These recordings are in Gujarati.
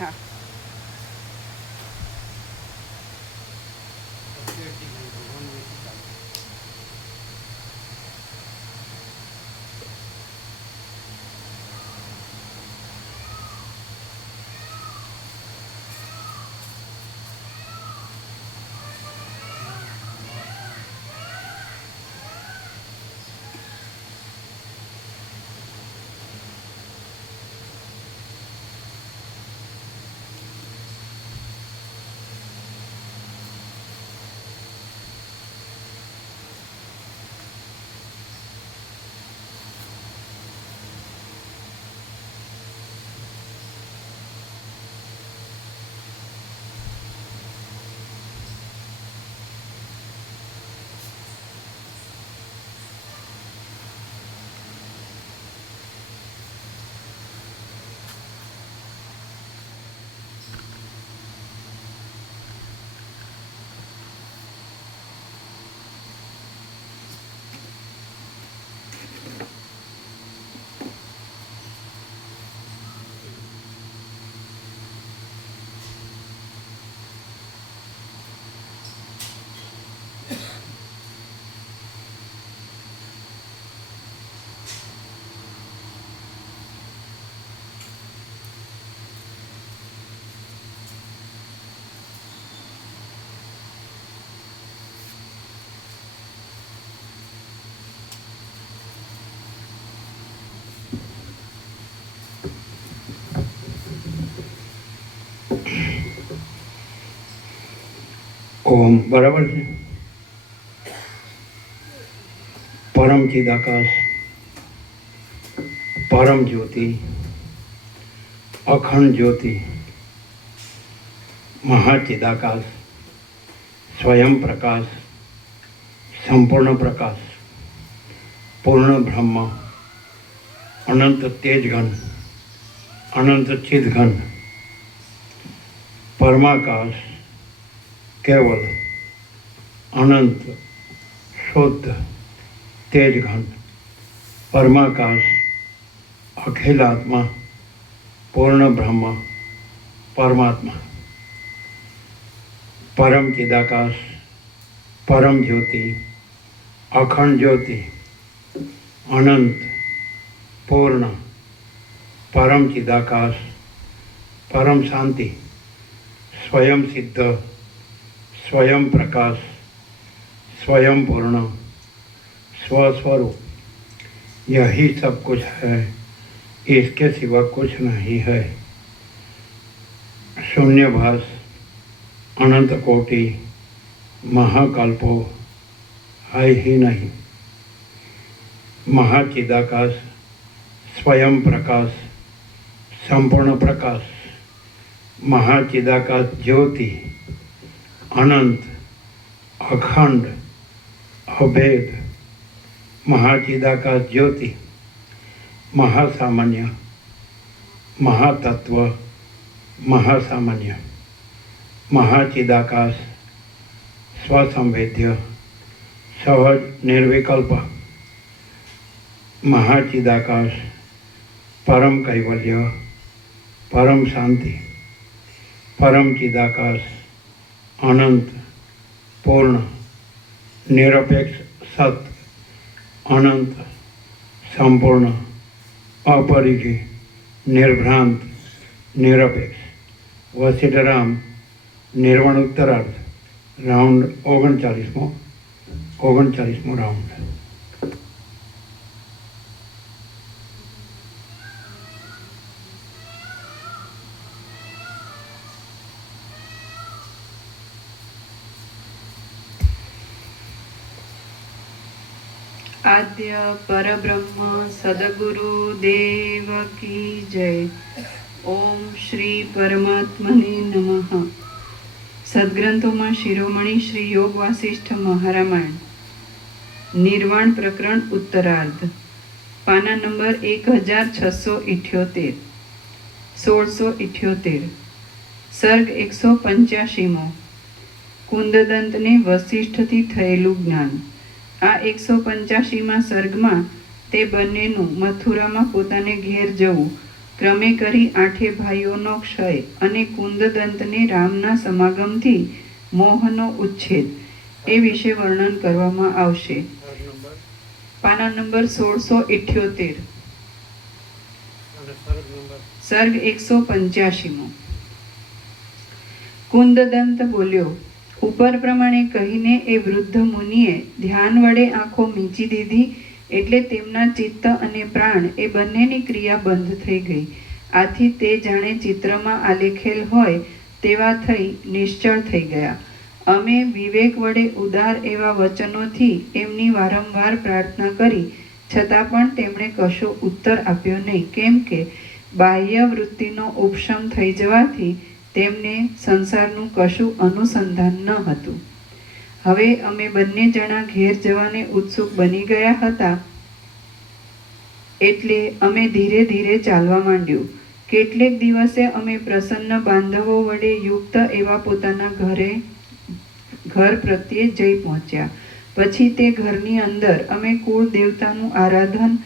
हाँ ओम बराबर है। परम चिदाकाश, परम ज्योति, अखंड ज्योति, महाचिदाकाश, स्वयं प्रकाश, संपूर्ण प्रकाश, पूर्ण ब्रह्म, अनंत तेजघन, अनंत चिदघन, परमाकाश, केवल अनंत शुद्ध तेजघन, परमाकाश, अखिलात्मा, पूर्ण ब्रह्म, परमात्मा, परम चिदाकाश, परम ज्योति, अखंड ज्योति, अनंत, पूर्ण, परम चिदाकाश, परम शांति, स्वयं सिद्ध, स्वयं प्रकाश, स्वयं पूर्ण, स्वस्वरूप, यही सब कुछ है, इसके सिवा कुछ नहीं है। शून्यभास, अनंत कोटि, महाकल्पो है ही नहीं। महाचिदाकाश, स्वयं प्रकाश, संपूर्ण प्रकाश, महाचिदाकाश ज्योति, अनंत, अखंड, अभेद, महाचिदाकाश ज्योति, महासामान्य, महातत्व, महासामान्य, महाचिदाकाश, स्वसंवेद्य, सहज निर्विकल्प, महाचिदाकाश, परम कैवल्य, परम शांति, परम चिदाकाश, अनंत, पूर्ण, નિરપેક્ષ, સત, અનંત, સંપૂર્ણ, અપરિઘી, નિર્ભ્રાંત, નિરપેક્ષ. વસિષ્ઠરામ નિર્વાણ ઉત્તરાર્ધ, રાઉન્ડ 39મો રાઉન્ડ. આદ્ય પરબ્રહ્મ સદગુરુ દેવ કી જય. ઓમ શ્રી પરમાત્મને નમઃ. સદગ્રંથોમાં શિરોમણી શ્રી યોગ વાસિષ્ઠ મહારામાયણ, નિર્વાણ પ્રકરણ ઉત્તરાર્ધ, પાના નંબર 1678, 1678. સર્ગ 185મો. કુંદદંતને વસિષ્ઠથી થયેલું જ્ઞાન. આ 185મા સર્ગમાં તે બંનેનું મથુરામાં પોતાને ઘેર જવું, ક્રમે કરી 8 ભાઈઓનો ક્ષય અને કુંદદંતને રામના સમાગમથી મોહનો ઉચ્છેદ એ વિશે વર્ણન કરવામાં આવશે. પાના નંબર 1678. સર્ગ 185મો. કુંદદંત બોલ્યો. ઉપર પ્રમાણે કહીને એ વૃદ્ધ મુનિએ ધ્યાન વડે આંખો મીચી દીધી, એટલે તેમના ચિત્ત અને પ્રાણ એ બંનેની ક્રિયા બંધ થઈ ગઈ. આથી તે જાણે ચિત્રમાં આલેખેલ હોય તેવા થઈ નિશ્ચળ થઈ ગયા. અમે વિવેક વડે ઉદાર એવા વચનોથી એમની વારંવાર પ્રાર્થના કરી, છતાં પણ તેમણે કશો ઉત્તર આપ્યો નહીં, કેમ કે બાહ્ય વૃત્તિનો ઉપશમ થઈ જવાથી તેમને સંસારનું કશું અનુસંધાન ન હતું. હવે અમે બંને જણા ઘેર જવાને ઉત્સુક બની ગયા હતા, એટલે અમે ધીરે ધીરે ચાલવા માંડ્યું. કેટલેક દિવસે અમે પ્રસન્ન બાંધવો વડે યુક્ત એવા પોતાના ઘર પ્રત્યે જઈ પહોંચ્યા. પછી તે ઘરની અંદર અમે કુળ દેવતાનું આરાધન,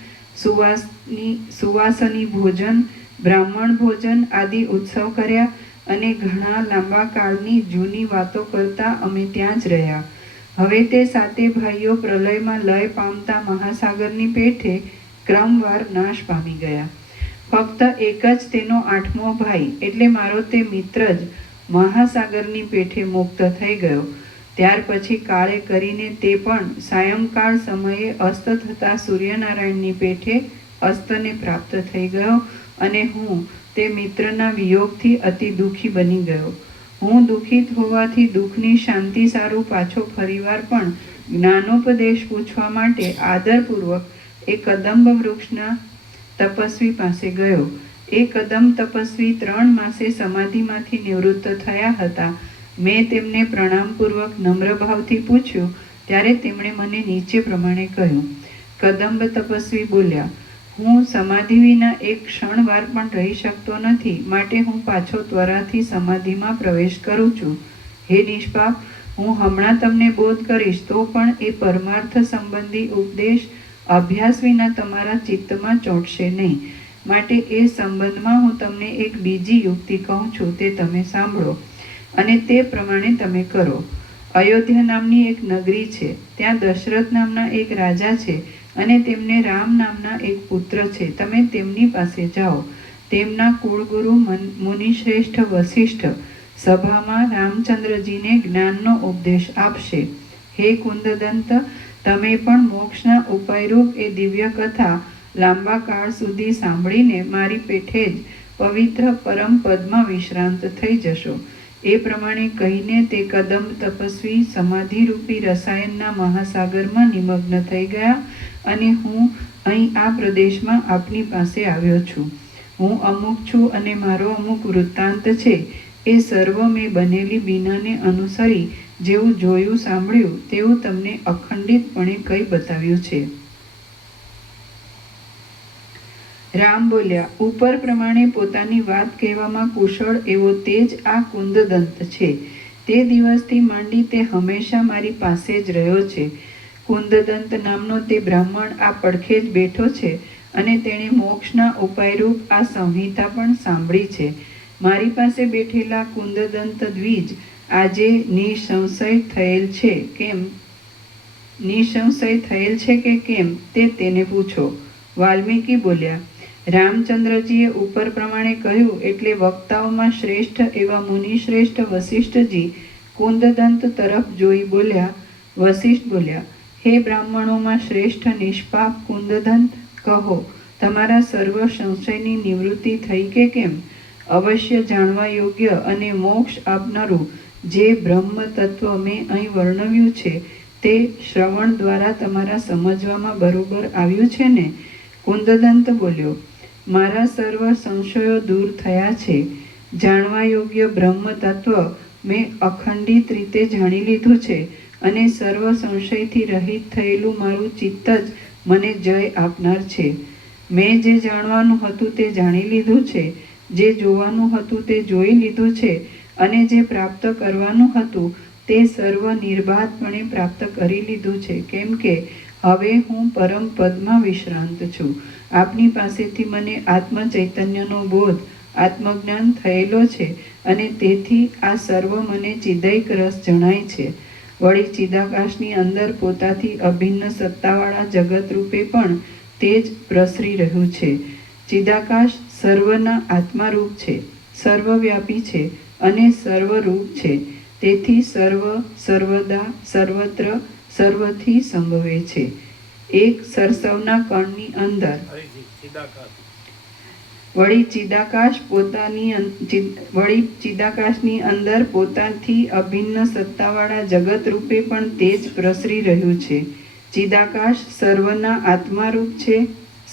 સુવાસની ભોજન, બ્રાહ્મણ ભોજન આદિ ઉત્સવ કર્યા અને ઘણા લાંબા કાળની જૂની વાતો કરતા અમે ત્યાં જ રહ્યા. હવે તે 7 ભાઈઓ પ્રલયમાં લય પામતા મહાસાગરની પેઠે ક્રમવાર નાશ પામી ગયા. ફક્ત એક જ તેનો 8મો ભાઈ એટલે મારો તે મિત્ર જ મહાસાગરની પેઠે મુક્ત થઈ ગયો. ત્યાર પછી કાળે કરીને તે પણ સાયંકાળ સમયે અસ્ત થતા સૂર્યનારાયણની પેઠે અસ્તને પ્રાપ્ત થઈ ગયો અને હું તે મિત્રના વિયોગથી અતિ દુઃખી બની ગયો. હું દુઃખિત હોવાથી દુઃખની શાંતિ સારું પાછો ફરીવાર પણ જ્ઞાનોપદેશ પૂછવા માટે આદરપૂર્વક એ કદંબ વૃક્ષના તપસ્વી પાસે ગયો. એ કદમ તપસ્વી 3 માસે સમાધિમાંથી નિવૃત્ત થયા હતા. મેં તેમને પ્રણામપૂર્વક નમ્ર ભાવથી પૂછ્યું, ત્યારે તેમણે મને નીચે પ્રમાણે કહ્યું. કદંબ તપસ્વી બોલ્યા, હું સમાધિ વિના એક ક્ષણવાર પણ રહી શકતો નથી, માટે હું પાછો ત્વરાથી સમાધિમાં પ્રવેશ કરું છું. હે નિષ્પાપ, હું હમણાં તમને બોધ કરીશ તો પણ એ પરમાર્થ સંબંધી ઉપદેશ અભ્યાસ વિના તમારા ચિત્તમાં ચોંટશે નહીં. માટે એ સંબંધમાં હું તમને એક બીજી યુક્તિ કહું છું, તે તમે સાંભળો અને તે પ્રમાણે તમે કરો. અયોધ્યા નામની એક નગરી છે. ત્યાં દશરથ નામના એક રાજા છે અને તેમને રામ નામના એક પુત્ર છે. તમે તેમની પાસે જાઓ. તેમના કુળગુરુ મુનિશ્રેષ્ઠ વસિષ્ઠ સભામાં રામચંદ્રજીને જ્ઞાનનો ઉપદેશ આપશે. હે કુંદદંત, તમે પણ મોક્ષના ઉપાયરૂપ એ દિવ્ય કથા લાંબા કાળ સુધી સાંભળીને મારી પેઠે જ પવિત્ર પરમ પદમાં વિશ્રાંત થઈ જશો. એ પ્રમાણે કહીને તે કદમ તપસ્વી સમાધિરૂપી રસાયણના મહાસાગરમાં નિમગ્ન થઈ ગયા અને હું અહીં આ પ્રદેશમાં આપની પાસે આવ્યો છું. હું અમુક છું અને મારો અમુક વૃત્તાંત છે. એ સર્વ મેં બનેલી બીનાને અનુસરી જેવું જોયું સાંભળ્યું તેવું તમને અખંડિતપણે કહી બતાવ્યું છે. રામ બોલ્યા, ઉપર પ્રમાણે પોતાની વાત કહેવામાં કુશળ એવો તે જ આ કુંદદંત છે. તે દિવસથી માંડી તે હંમેશા મારી પાસે જ રહ્યો છે. કુંદદંત નામનો તે બ્રાહ્મણ આ પડખે જ બેઠો છે અને તેણે મોક્ષના ઉપાયરૂપ આ સંહિતા પણ સાંભળી છે. મારી પાસે બેઠેલા કુંદદંત દ્વિજ આજે નિસંશય થયેલ છે. કેમ? નિસંશય થયેલ છે કે કેમ તે તેને પૂછો. વાલ્મીકી બોલ્યા, રામચંદ્રજીએ ઉપર પ્રમાણે કહ્યું એટલે વક્તાઓમાં શ્રેષ્ઠ એવા મુનિશ્રેષ્ઠ વસિષ્ઠજી કુંદદંત તરફ જોઈ બોલ્યા. વસિષ્ઠ બોલ્યા, હે બ્રાહ્મણોમાં શ્રેષ્ઠ નિષ્પાપ કુંદદંત, કહો તમારા સર્વ સંશયની નિવૃત્તિ થઈ કે કેમ? અવશ્ય જાણવા યોગ્ય અને મોક્ષ આપનારું જે બ્રહ્મ તત્વ મેં અહીં વર્ણવ્યું છે તે શ્રવણ દ્વારા તમારા સમજવામાં બરોબર આવ્યું છે ને? કુંદદંત બોલ્યો, મારા સર્વ સંશયો દૂર થયા છે. જાણવા યોગ્ય બ્રહ્મ તત્વ મેં અખંડિત રીતે જાણી લીધું છે અને સર્વ સંશયથી રહિત થયેલું મારું ચિત્ત જ મને જય આપનાર છે. મેં જે જાણવાનું હતું તે જાણી લીધું છે, જે જોવાનું હતું તે જોઈ લીધું છે અને જે પ્રાપ્ત કરવાનું હતું તે સર્વ નિર્બાધપણે પ્રાપ્ત કરી લીધું છે. કેમ કે હવે હું પરમ પદમાં વિશ્રાંત છું. આપની પાસેથી મને આત્મ ચૈતન્યનો બોધ, આત્મજ્ઞાન થયેલો છે અને તેથી આ સર્વ મને ચિદૈક રસ જણાય છે. વળી ચિદાકાશની અંદર પોતાથી અભિન્ન સત્તાવાળા જગત રૂપે પણ તે જ પ્રસરી રહ્યું છે. ચિદાકાશ સર્વના આત્મારૂપ છે, સર્વવ્યાપી છે અને સર્વરૂપ છે. તેથી સર્વ, સર્વદા, સર્વત્ર, સર્વથી સંભવે છે. એક સરસવના કણની અંદર વળી ચિદાકાશની અંદર પોતાથી અભિન્ન સત્તાવાળા જગત રૂપે પણ તે જ પ્રસરી રહ્યું છે. ચિદાકાશ સર્વના આત્મારૂપ છે,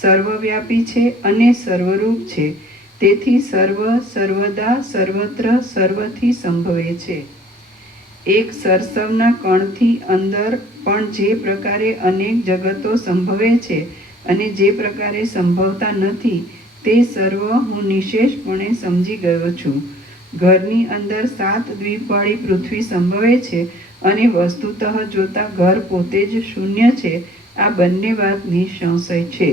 સર્વવ્યાપી છે અને સર્વરૂપ છે. તેથી સર્વ, સર્વદા, સર્વત્ર, સર્વથી સંભવે છે. એક સરસવના કણથી અંદર પણ જે પ્રકારે અનેક જગતો સંભવે છે અને જે પ્રકારે સંભવતા નથી તે સર્વ હું નિશેષપણે સમજી ગયો છું. ઘરની અંદર 7 દ્વીપવાળી પૃથ્વી સંભવે છે અને વસ્તુતઃ જોતા ઘર પોતે જ શૂન્ય છે. આ બંને વાત નિસંશય છે.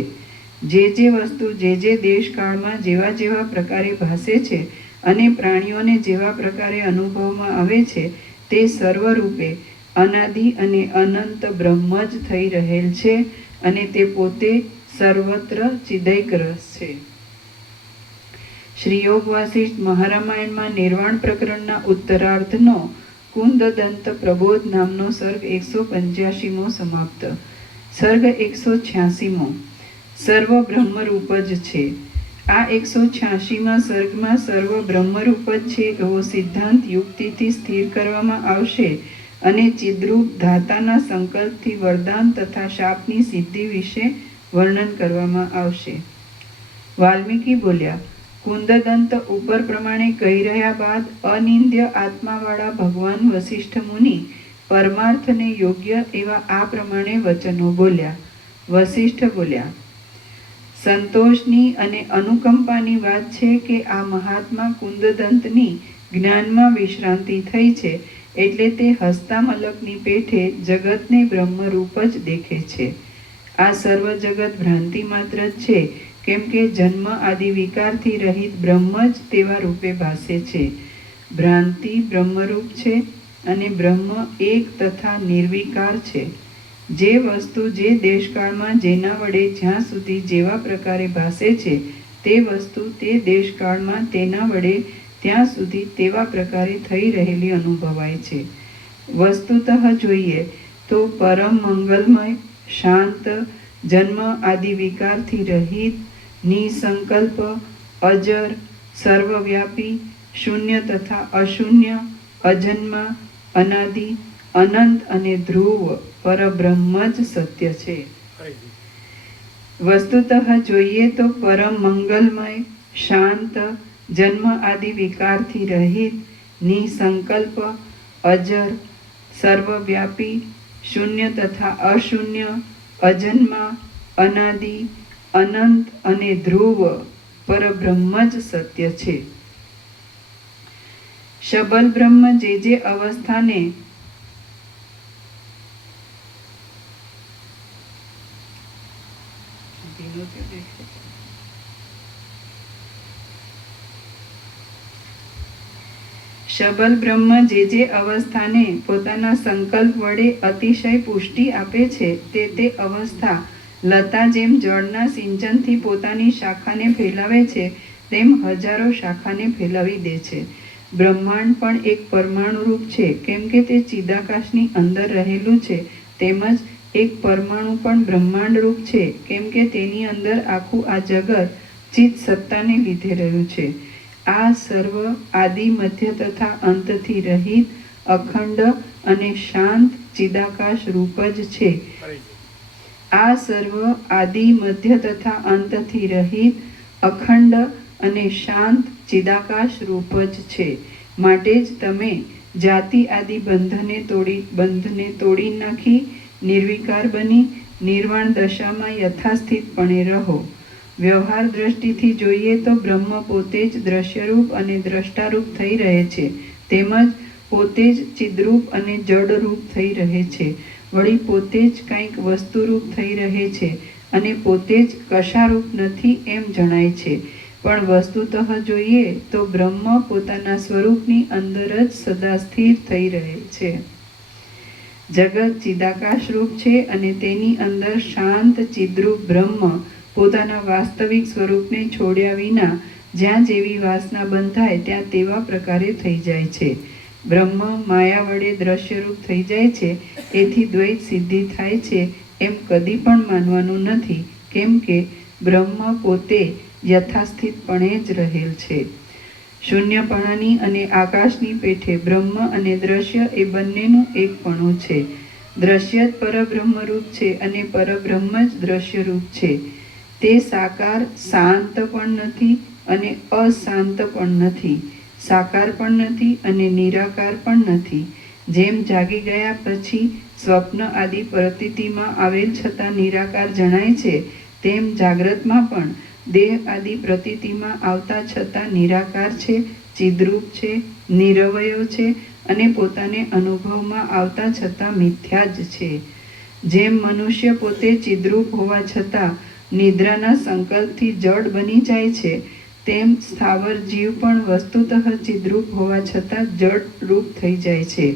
જે વસ્તુ જે દેશકાળમાં જેવા જેવા પ્રકારે ભાસે છે અને પ્રાણીઓને જેવા પ્રકારે અનુભવમાં આવે છે તે સર્વરૂપે અનાદિ અને અનંત બ્રહ્મ જ થઈ રહેલ છે અને તે પોતે સર્વત્ર ચિદૈક રસ છે. શ્રી યોગ વાસિષ્ઠ મહારામાયણમાં નિર્વાણ પ્રકરણના ઉત્તરાર્ધનો કુંદદંત પ્રબોધ નામનો સર્ગ 185મો સમાપ્ત. સર્ગ 186મો. સર્વ બ્રહ્મરૂપ જ છે. આ 186મા સર્ગમાં સર્વ બ્રહ્મરૂપ જ છે એવો સિદ્ધાંત યુક્તિથી સ્થિર કરવામાં આવશે અને ચિદ્રૂપ ધાતાના સંકલ્પથી વરદાન તથા શાપની સિદ્ધિ વિશે વર્ણન કરવામાં આવશે. વાલ્મીકી બોલ્યા, કુંદદંત ઉપર પ્રમાણે કહી રહ્યા બાદ અનિંદ્ય આત્માવાળા ભગવાન વસિષ્ઠ મુનિ પરમાર્થને યોગ્ય એવા આ પ્રમાણે વચનો બોલ્યા. વસિષ્ઠ બોલ્યા, સંતોષની અને અનુકંપાની વાત છે કે આ મહાત્મા કુંદદંતની જ્ઞાનમાં વિશ્રાંતિ થઈ છે એટલે તે હસ્તામલકની પેઠે જગતને બ્રહ્મરૂપ જ દેખે છે. આ સર્વ જગત ભ્રાંતિ માત્ર જ છે, કેમ કે જન્મ આદિ વિકારથી રહિત બ્રહ્મ જ તેવા રૂપે ભાસે છે. ભ્રાંતિ બ્રહ્મરૂપ છે અને બ્રહ્મ એક તથા નિર્વિકાર છે. જે વસ્તુ જે દેશકાળમાં જેના વડે જ્યાં સુધી જેવા પ્રકારે ભાસે છે તે વસ્તુ તે દેશકાળમાં તેના વડે ત્યાં સુધી તેવા પ્રકારે થઈ રહેલી અનુભવાય છે. વસ્તુતઃ જોઈએ તો પરમ મંગલમય, શાંત, જન્મ આદિ વિકારથી રહિત, નિસંકલ્પ, અજર, સર્વવ્યાપી, શૂન્ય તથા અશૂન્ય, અજન્મા, અનાદિ, અનંત અને ધ્રુવ પરબ્રહ્મ જ સત્ય છે. વસ્તુતઃ જોઈએ તો પરમ મંગલમય, શાંત, જન્મ આદિ વિકારથી રહિત, નિસંકલ્પ, અજર, સર્વવ્યાપી, શૂન્ય તથા અશૂન્ય, અજન્મા, અનાદિ, અનંત અને ધ્રુવ પરબ્રહ્મ જ સત્ય છે. શબલ બ્રહ્મ જે અવસ્થાને શબલ બ્રહ્મ જે અવસ્થાને પોતાના સંકલ્પ વડે અતિશય પુષ્ટિ આપે છે તે અવસ્થા લતા જેમ જળના સિંચનથી પોતાની શાખાને ફેલાવે છે તેમ હજારો શાખાને ફેલાવી દે છે. બ્રહ્માંડ પણ એક પરમાણુ રૂપ છે, કેમ કે તે ચિદાકાશની અંદર રહેલું છે. તેમજ એક પરમાણુ પણ બ્રહ્માંડ રૂપ છે, કેમ કે તેની અંદર આખું આ જગત ચિત્ત સત્તાને લીધે રહ્યું છે. આ સર્વ આદિ મધ્ય તથા અંતથી રહિત અખંડ અને શાંત ચિદાકાશ રૂપ જ છે. આ સર્વ આદિ મધ્ય તથા અંતથી રહિત અખંડ અને શાંત ચિદાકાશ રૂપ જ છે. માટે જ તમે જાતિ આદિ બંધને તોડી નાખી નિર્વિકાર બની નિર્વાણ દશામાં યથાસ્થિતપણે રહો. વ્યવહાર દ્રષ્ટિથી જોઈએ તો બ્રહ્મ પોતે જ દ્રશ્યરૂપ અને દ્રષ્ટારૂપ થઈ રહે છે, તેમજ પોતે જ ચિદ્રૂપ અને જડરૂપ થઈ રહે છે. વળી પોતે જ કંઈક વસ્તુરૂપ થઈ રહે છે અને પોતે જ કશારૂપ નથી એમ જણાય છે. પણ વસ્તુતઃ જોઈએ તો બ્રહ્મ પોતાના સ્વરૂપની અંદર જ સદા સ્થિર થઈ રહે છે. જગત ચિદાકાશ રૂપ છે અને તેની અંદર શાંત ચિદ્રૂપ બ્રહ્મ પોતાના વાસ્તવિક સ્વરૂપને છોડ્યા વિના જ્યાં જેવી વાસના બંધાય ત્યાં તેવા પ્રકારે થઈ જાય છે. બ્રહ્મ માયા વડે દ્રશ્યરૂપ થઈ જાય છે, એથી દ્વૈત સિદ્ધિ થાય છે એમ કદી પણ માનવાનું નથી, કેમ કે બ્રહ્મ પોતે યથાસ્થિતપણે જ રહેલ છે. શૂન્યપણાની અને આકાશની પેઠે બ્રહ્મ અને દ્રશ્ય એ બંનેનું એકપણું છે. દ્રશ્ય જ પરબ્રહ્મરૂપ છે અને પરબ્રહ્મ જ દ્રશ્યરૂપ છે. તે સાકાર શાંત પણ નથી અને અશાંત પણ નથી, સાકાર પણ નથી અને નિરાકાર પણ નથી. જેમ જાગી ગયા પછી સ્વપ્ન આદિ પ્રતીતિમાં આવેલ છતાં નિરાકાર જણાય છે, તેમ જાગ્રતમાં પણ દેહ આદિ પ્રતીતિમાં આવતા છતાં નિરાકાર છે, ચિદ્રૂપ છે, નિરવય છે અને પોતાને અનુભવમાં આવતા છતાં મિથ્યા જ છે. જેમ મનુષ્ય પોતે ચિદ્રૂપ હોવા છતાં નિદ્રાના સંકલ્પથી જડ બની જાય છે, તેમ સ્થાવર જીવ પણ વસ્તુતઃ ચિદ્રૂપ હોવા છતાં જડ રૂપ થઈ જાય છે.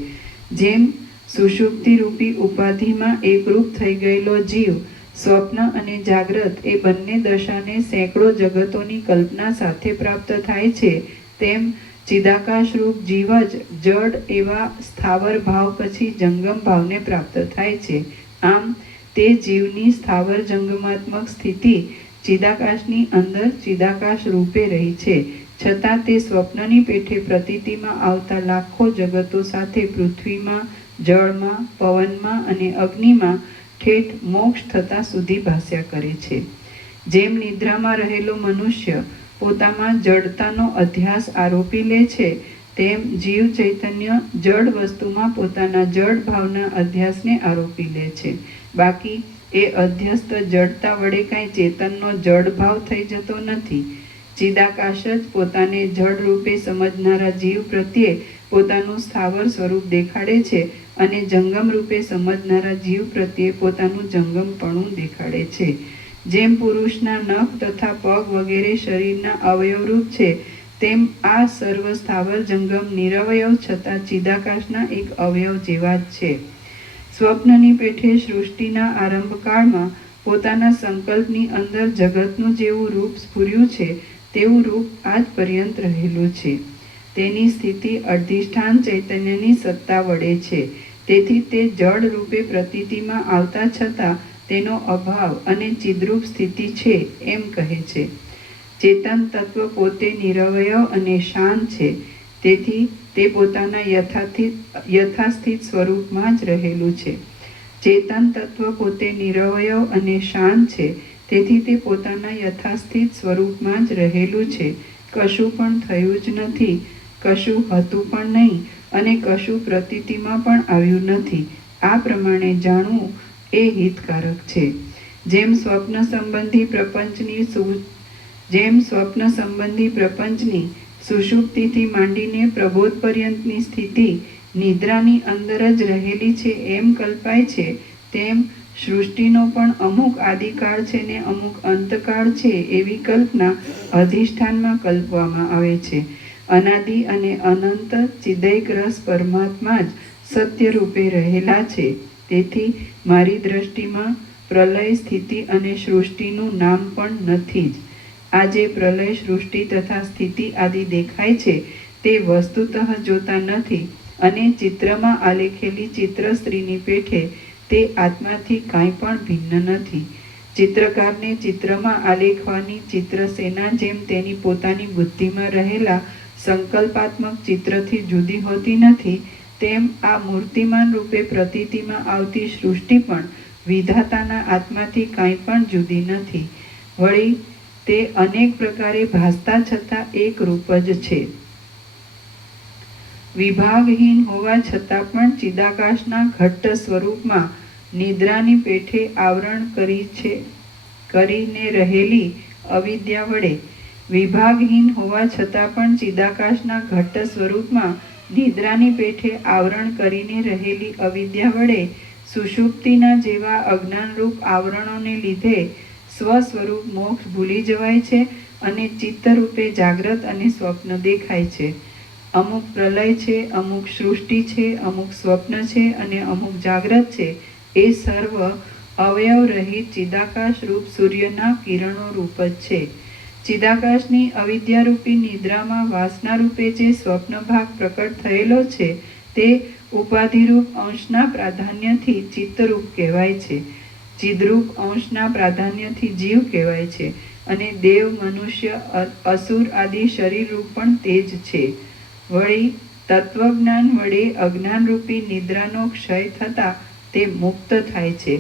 જેમ સુષુપ્તિ રૂપી ઉપાધિમાં એકરૂપ થઈ ગયેલો જીવ સ્વપ્ન અને જાગ્રત એ બંને દશાને સેંકડો જગતોની કલ્પના સાથે પ્રાપ્ત થાય છે, તેમ ચિદાકાશ રૂપ જીવ જ જડ એવા સ્થાવર ભાવ પછી જંગમ ભાવને પ્રાપ્ત થાય છે. આમ તે જીવની સ્થાવર જંગમાત્મક સ્થિતિ ચિદાકાશની અંદર ચિદાકાશ રૂપે રહી છે, છતાં તે સ્વપ્નની પેઠે પ્રતીતિમાં આવતા લાખો જગતો સાથે પૃથ્વીમાં, જળમાં, પવનમાં અને અગ્નિમાં ઠેઠ મોક્ષ થતા સુધી ભાસ્યા કરે છે. જેમ નિદ્રામાં રહેલો મનુષ્ય પોતામાં જડતાનો અધ્યાસ આરોપી લે છે, તેમ જીવ ચૈતન્ય જડ વસ્તુમાં પોતાના જડ ભાવના અધ્યાસને આરોપી લે છે. બાકી એ અધ્યસ્ત જડતા વડે કાંઈ ચેતનનો જડ ભાવ થઈ જતો નથી. ચિદાકાશ જ પોતાને જડ રૂપે સમજનારા જીવ પ્રત્યે પોતાનું સ્થાવર સ્વરૂપ દેખાડે છે અને જંગમ રૂપે સમજનારા જીવ પ્રત્યે પોતાનું જંગમપણું દેખાડે છે. જેમ પુરુષના નખ તથા પગ વગેરે શરીરના અવયવરૂપ છે, તેમ આ સર્વ સ્થાવર જંગમ નિરવયવ છતાં ચિદાકાશના એક અવયવ જેવા જ છે. સ્વપ્નની પેઠે સૃષ્ટિના આરંભકાળમાં પોતાના સંકલ્પની અંદર જગતનું જેવું રૂપ સ્ફુર્યું છે, તેવું રૂપ આજ પર્યંત રહેલું છે. તેની સ્થિતિ અધિષ્ઠાન ચૈતન્યની સત્તા વડે છે. તેથી તે જડ રૂપે પ્રતીતિમાં આવતા છતાં તેનો અભાવ અને ચિદ્રૂપ સ્થિતિ છે એમ કહે છે. ચેતન તત્વ પોતે નિરવયવ અને શાંત છે, તેથી તે પોતાના યથાસ્થિત સ્વરૂપમાં જ રહેલું છે. ચેતન તત્વ પોતે નિરવયવ અને શાંત છે, તેથી તે પોતાના યથાસ્થિત સ્વરૂપમાં જ રહેલું છે. કશું પણ થયું જ નથી, કશું હતું પણ નહીં અને કશું પ્રતીતિમાં પણ આવ્યું નથી. આ પ્રમાણે જાણવું એ હિતકારક છે. જેમ સ્વપ્ન સંબંધી પ્રપંચની સુષુપ્તિથી માંડીને પ્રબોધ પર્યંતની સ્થિતિ નિદ્રાની અંદર જ રહેલી છે એમ કલ્પાય છે, તેમ સૃષ્ટિનો પણ અમુક આદિકાળ છે ને અમુક અંતકાળ છે એવી કલ્પના અધિષ્ઠાનમાં કલ્પવામાં આવે છે. અનાદિ અને અનંત ચિદૈક રસ પરમાત્મા જ સત્ય રૂપે રહેલા છે. તેથી મારી દ્રષ્ટિમાં પ્રલય, સ્થિતિ અને સૃષ્ટિનું નામ પણ નથી જ. આ જે પ્રલય, સૃષ્ટિ તથા સ્થિતિ આદિ દેખાય છે તે વસ્તુતઃ જોતા નથી, અને ચિત્રમાં આલેખેલી ચિત્ર સ્ત્રીની પેઠે તે આત્માથી કાંઈ પણ ભિન્ન નથી. ચિત્રકારને ચિત્રમાં આલેખવાની ચિત્રસેના જેમ તેની પોતાની બુદ્ધિમાં રહેલા સંકલ્પાત્મક ચિત્રથી જુદી હોતી નથી, તેમ આ મૂર્તિમાન રૂપે પ્રતીતિમાં આવતી સૃષ્ટિ પણ વિધાતાના આત્માથી કાંઈ પણ જુદી નથી. વળી તે અનેક પ્રકારે ભાસતા છતાં એક રૂપ જ છે. વિભાગહીન હોવા છતાં પણ ચિદાકાશના ઘટ્ટ સ્વરૂપમાં નિદ્રાની પેઠે આવરણ કરીને રહેલી અવિદ્યા વડે વિભાગહીન હોવા છતાં પણ ચિદાકાશના ઘટ્ટ સ્વરૂપમાં નિદ્રાની પેઠે આવરણ કરીને રહેલી અવિદ્યા વડે સુષુપ્તિના જેવા અજ્ઞાનરૂપ આવરણોને લીધે સ્વસ્વરૂપ મોક્ષ ભૂલી જવાય છે અને ચિત્તરૂપે જાગ્રત અને સ્વપ્ન દેખાય છે. અમુક પ્રલય છે, અમુક સૃષ્ટિ છે, અમુક સ્વપ્ન છે અને અમુક જાગ્રત છે. એ સર્વ અવયવ રહિત ચિદાકાશ રૂપ સૂર્યના કિરણો રૂપ જ છે. ચિદાકાશની અવિદ્યારૂપી નિદ્રામાં વાસના રૂપે જે સ્વપ્ન ભાગ પ્રકટ થયેલો છે તે ઉપાધિરૂપ અંશના પ્રાધાન્યથી ચિત્તરૂપ કહેવાય છે. ચિદરૂપ અંશના પ્રાધાન્યથી જીવ કહેવાય છે અને દેવ, મનુષ્ય, અસુર આદિ શરીરરૂપ પણ તે જ છે. વળી તત્વજ્ઞાન વડે અજ્ઞાનરૂપી નિદ્રાનો ક્ષય થતાં તે મુક્ત થાય છે.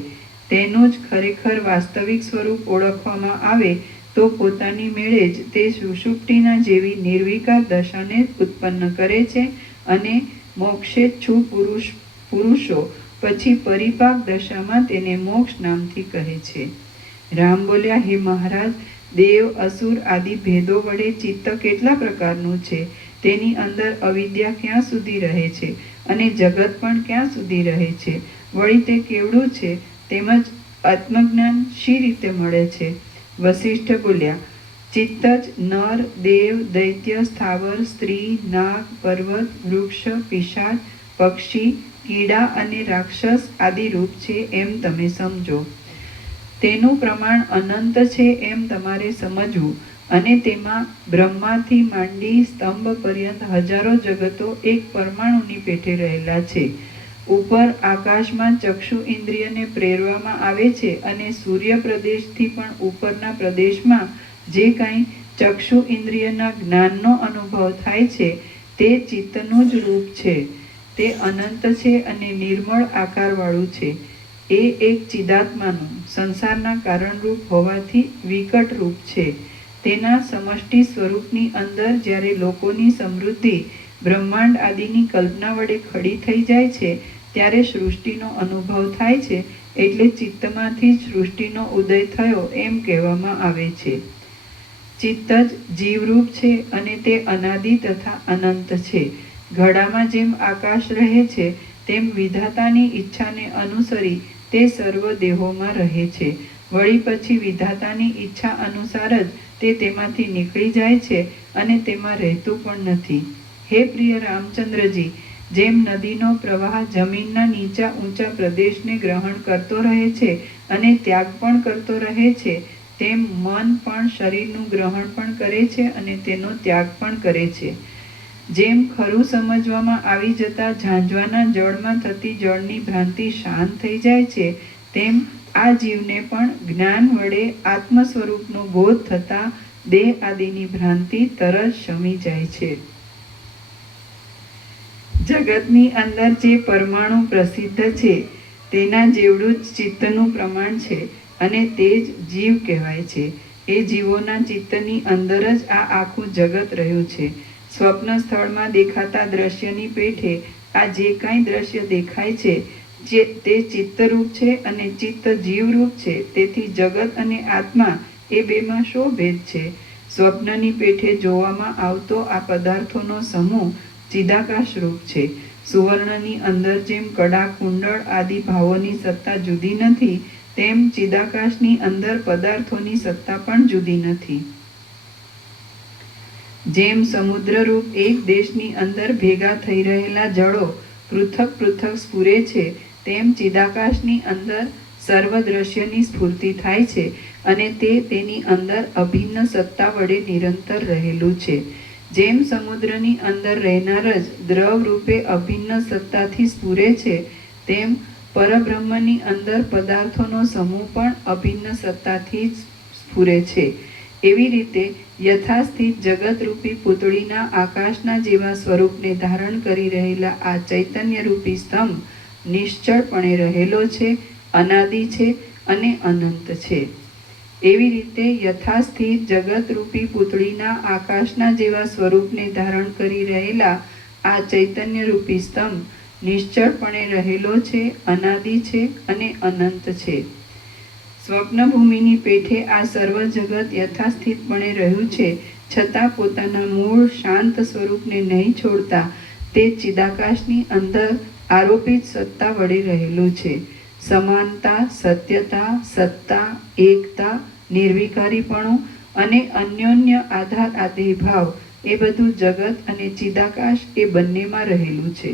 તેનું જ ખરેખર વાસ્તવિક સ્વરૂપ ઓળખવામાં આવે તો પોતાની મેળે જ તે સુષુપ્તિના જેવી નિર્વિકાર દશાને ઉત્પન્ન કરે છે અને મોક્ષેચ્છુ પુરુષો પછી પરિપાક દશામાં તેને મોક્ષ નામથી કહે છે. રામ બોલ્યા, હે મહારાજ, દેવ, અસુર આદિ ભેદો વડે ચિત્ત કેટલા પ્રકારનું છે? તેની અંદર અવિદ્યા ક્યાં સુધી રહે છે અને જગત પણ ક્યાં સુધી રહે છે? વળી તે કેવડું છે? તેમજ આત્મજ્ઞાન શી રીતે મળે છે? વસિષ્ઠ બોલ્યા, ચિત્ત જ નર, દેવ, દૈત્ય, સ્થાવર, સ્ત્રી, નાગ, પર્વત, વૃક્ષ, પિશાચ, પક્ષી, કીડા અને રાક્ષસ આદિ રૂપ છે એમ તમે સમજો. તેનું પ્રમાણ અનંત છે એમ તમારે સમજવું, અને તેમાં બ્રહ્માથી માંડી સ્તંભ પર્યંત હજારો જગતો એક પરમાણુની પેઠે રહેલા છે. ઉપર આકાશમાં ચક્ષુ ઇન્દ્રિયને પ્રેરવામાં આવે છે અને સૂર્ય પ્રદેશથી પણ ઉપરના પ્રદેશમાં જે કાંઈ ચક્ષુ ઇન્દ્રિયના જ્ઞાનનો અનુભવ થાય છે તે ચિત્તનું જ રૂપ છે. તે અનંત છે અને નિર્મળ આકારવાળું છે. એ એક ચિદાત્માનું સંસારના કારણરૂપ હોવાથી વિકટ રૂપ છે. તેના સમષ્ટિ સ્વરૂપની અંદર જ્યારે લોકોની સમૃદ્ધિ બ્રહ્માંડ આદિની કલ્પના વડે ખડી થઈ જાય છે ત્યારે સૃષ્ટિનો અનુભવ થાય છે. એટલે ચિત્તમાંથી જ સૃષ્ટિનો ઉદય થયો એમ કહેવામાં આવે છે. ચિત્ત જ જીવરૂપ છે અને તે અનાદિ તથા અનંત છે. ઘડામાં જેમ આકાશ રહે છે તેમ વિધાતાની ઈચ્છાને અનુસરી તે સર્વ દેહોમાં રહે છે. વળી પછી વિધાતાની ઈચ્છા અનુસાર જ તે તેમાંથી નીકળી જાય છે અને તેમાં રહેતું પણ નથી. હે પ્રિય રામચંદ્રજી, જેમ નદીનો પ્રવાહ જમીનના નીચા ઊંચા પ્રદેશને ગ્રહણ કરતો રહે છે અને ત્યાગ પણ કરતો રહે છે, તેમ મન પણ શરીરનું ગ્રહણ પણ કરે છે અને તેનો ત્યાગ પણ કરે છે. જેમ ખરું સમજવામાં આવી જતા ઝાંઝવાના જળમાં થતી જળની ભ્રાંતિ શાંત થઈ જાય છે, તેમ આ જીવને પણ જ્ઞાન વડે આત્મ સ્વરૂપનો બોધ થતા દેહ આદિની ભ્રાંતિ તરત શમી જાય છે. જગતની અંદર જે પરમાણુ પ્રસિદ્ધ છે તેના જેવડું જ ચિત્તનું પ્રમાણ છે અને તે જ જીવ કહેવાય છે. એ જીવોના ચિત્તની અંદર જ આ આખું જગત રહ્યું છે. સ્વપ્ન સ્થળમાં દેખાતા દ્રશ્યની પેઠે આ જે કાંઈ દ્રશ્ય દેખાય છે તે ચિત્તરૂપ છે અને ચિત્ત જીવરૂપ છે. તેથી જગત અને આત્મા એ બેમાં શો ભેદ છે? સ્વપ્નની પેઠે જોવામાં આવતો આ પદાર્થોનો સમૂહ ચિદાકાશ રૂપ છે. સુવર્ણની અંદર જેમ કડા, કુંડળ આદિ ભાવોની સત્તા જુદી નથી, તેમ ચિદાકાશની અંદર પદાર્થોની સત્તા પણ જુદી નથી. જેમ સમુદ્રરૂપ એક દેશની અંદર ભેગા થઈ રહેલા જળો પૃથક પૃથક સ્ફુરે છે, તેમ ચિદાકાશની અંદર સર્વ દ્રશ્યની સ્ફૂર્તિ થાય છે અને તે તેની અંદર અભિન્ન સત્તા વડે નિરંતર રહેલું છે. જેમ સમુદ્રની અંદર રહેનાર જ દ્રવ રૂપે અભિન્ન સત્તાથી સ્ફુરે છે, તેમ પરબ્રહ્મની અંદર પદાર્થોનો સમૂહ પણ અભિન્ન સત્તાથી જ સ્ફુરે છે. એવી રીતે યથાસ્થિત જગતરૂપી પૂતળીના આકાશના જેવા સ્વરૂપને ધારણ કરી રહેલા આ ચૈતન્યરૂપી સ્તંભ નિશ્ચળપણે રહેલો છે, અનાદિ છે અને અનંત છે. એવી રીતે યથાસ્થિત જગતરૂપી પૂતળીના આકાશના જેવા સ્વરૂપને ધારણ કરી રહેલા આ ચૈતન્યરૂપી સ્તંભ નિશ્ચળપણે રહેલો છે, અનાદિ છે અને અનંત છે. સ્વપ્નભૂમિની પેઠે આ સર્વ જગત યથાસ્થિતપણે રહ્યું છે, છતાં પોતાના મૂળ શાંત સ્વરૂપને નહીં છોડતા તે ચિદાકાશની અંદર આરોપિત સત્તા વડે રહેલું છે. સમાનતા, સત્યતા, સત્તા, એકતા, નિર્વિકારીપણું અને અન્યોન્ય આધાર આદેય ભાવ એ બધું જગત અને ચિદાકાશ એ બંનેમાં રહેલું છે.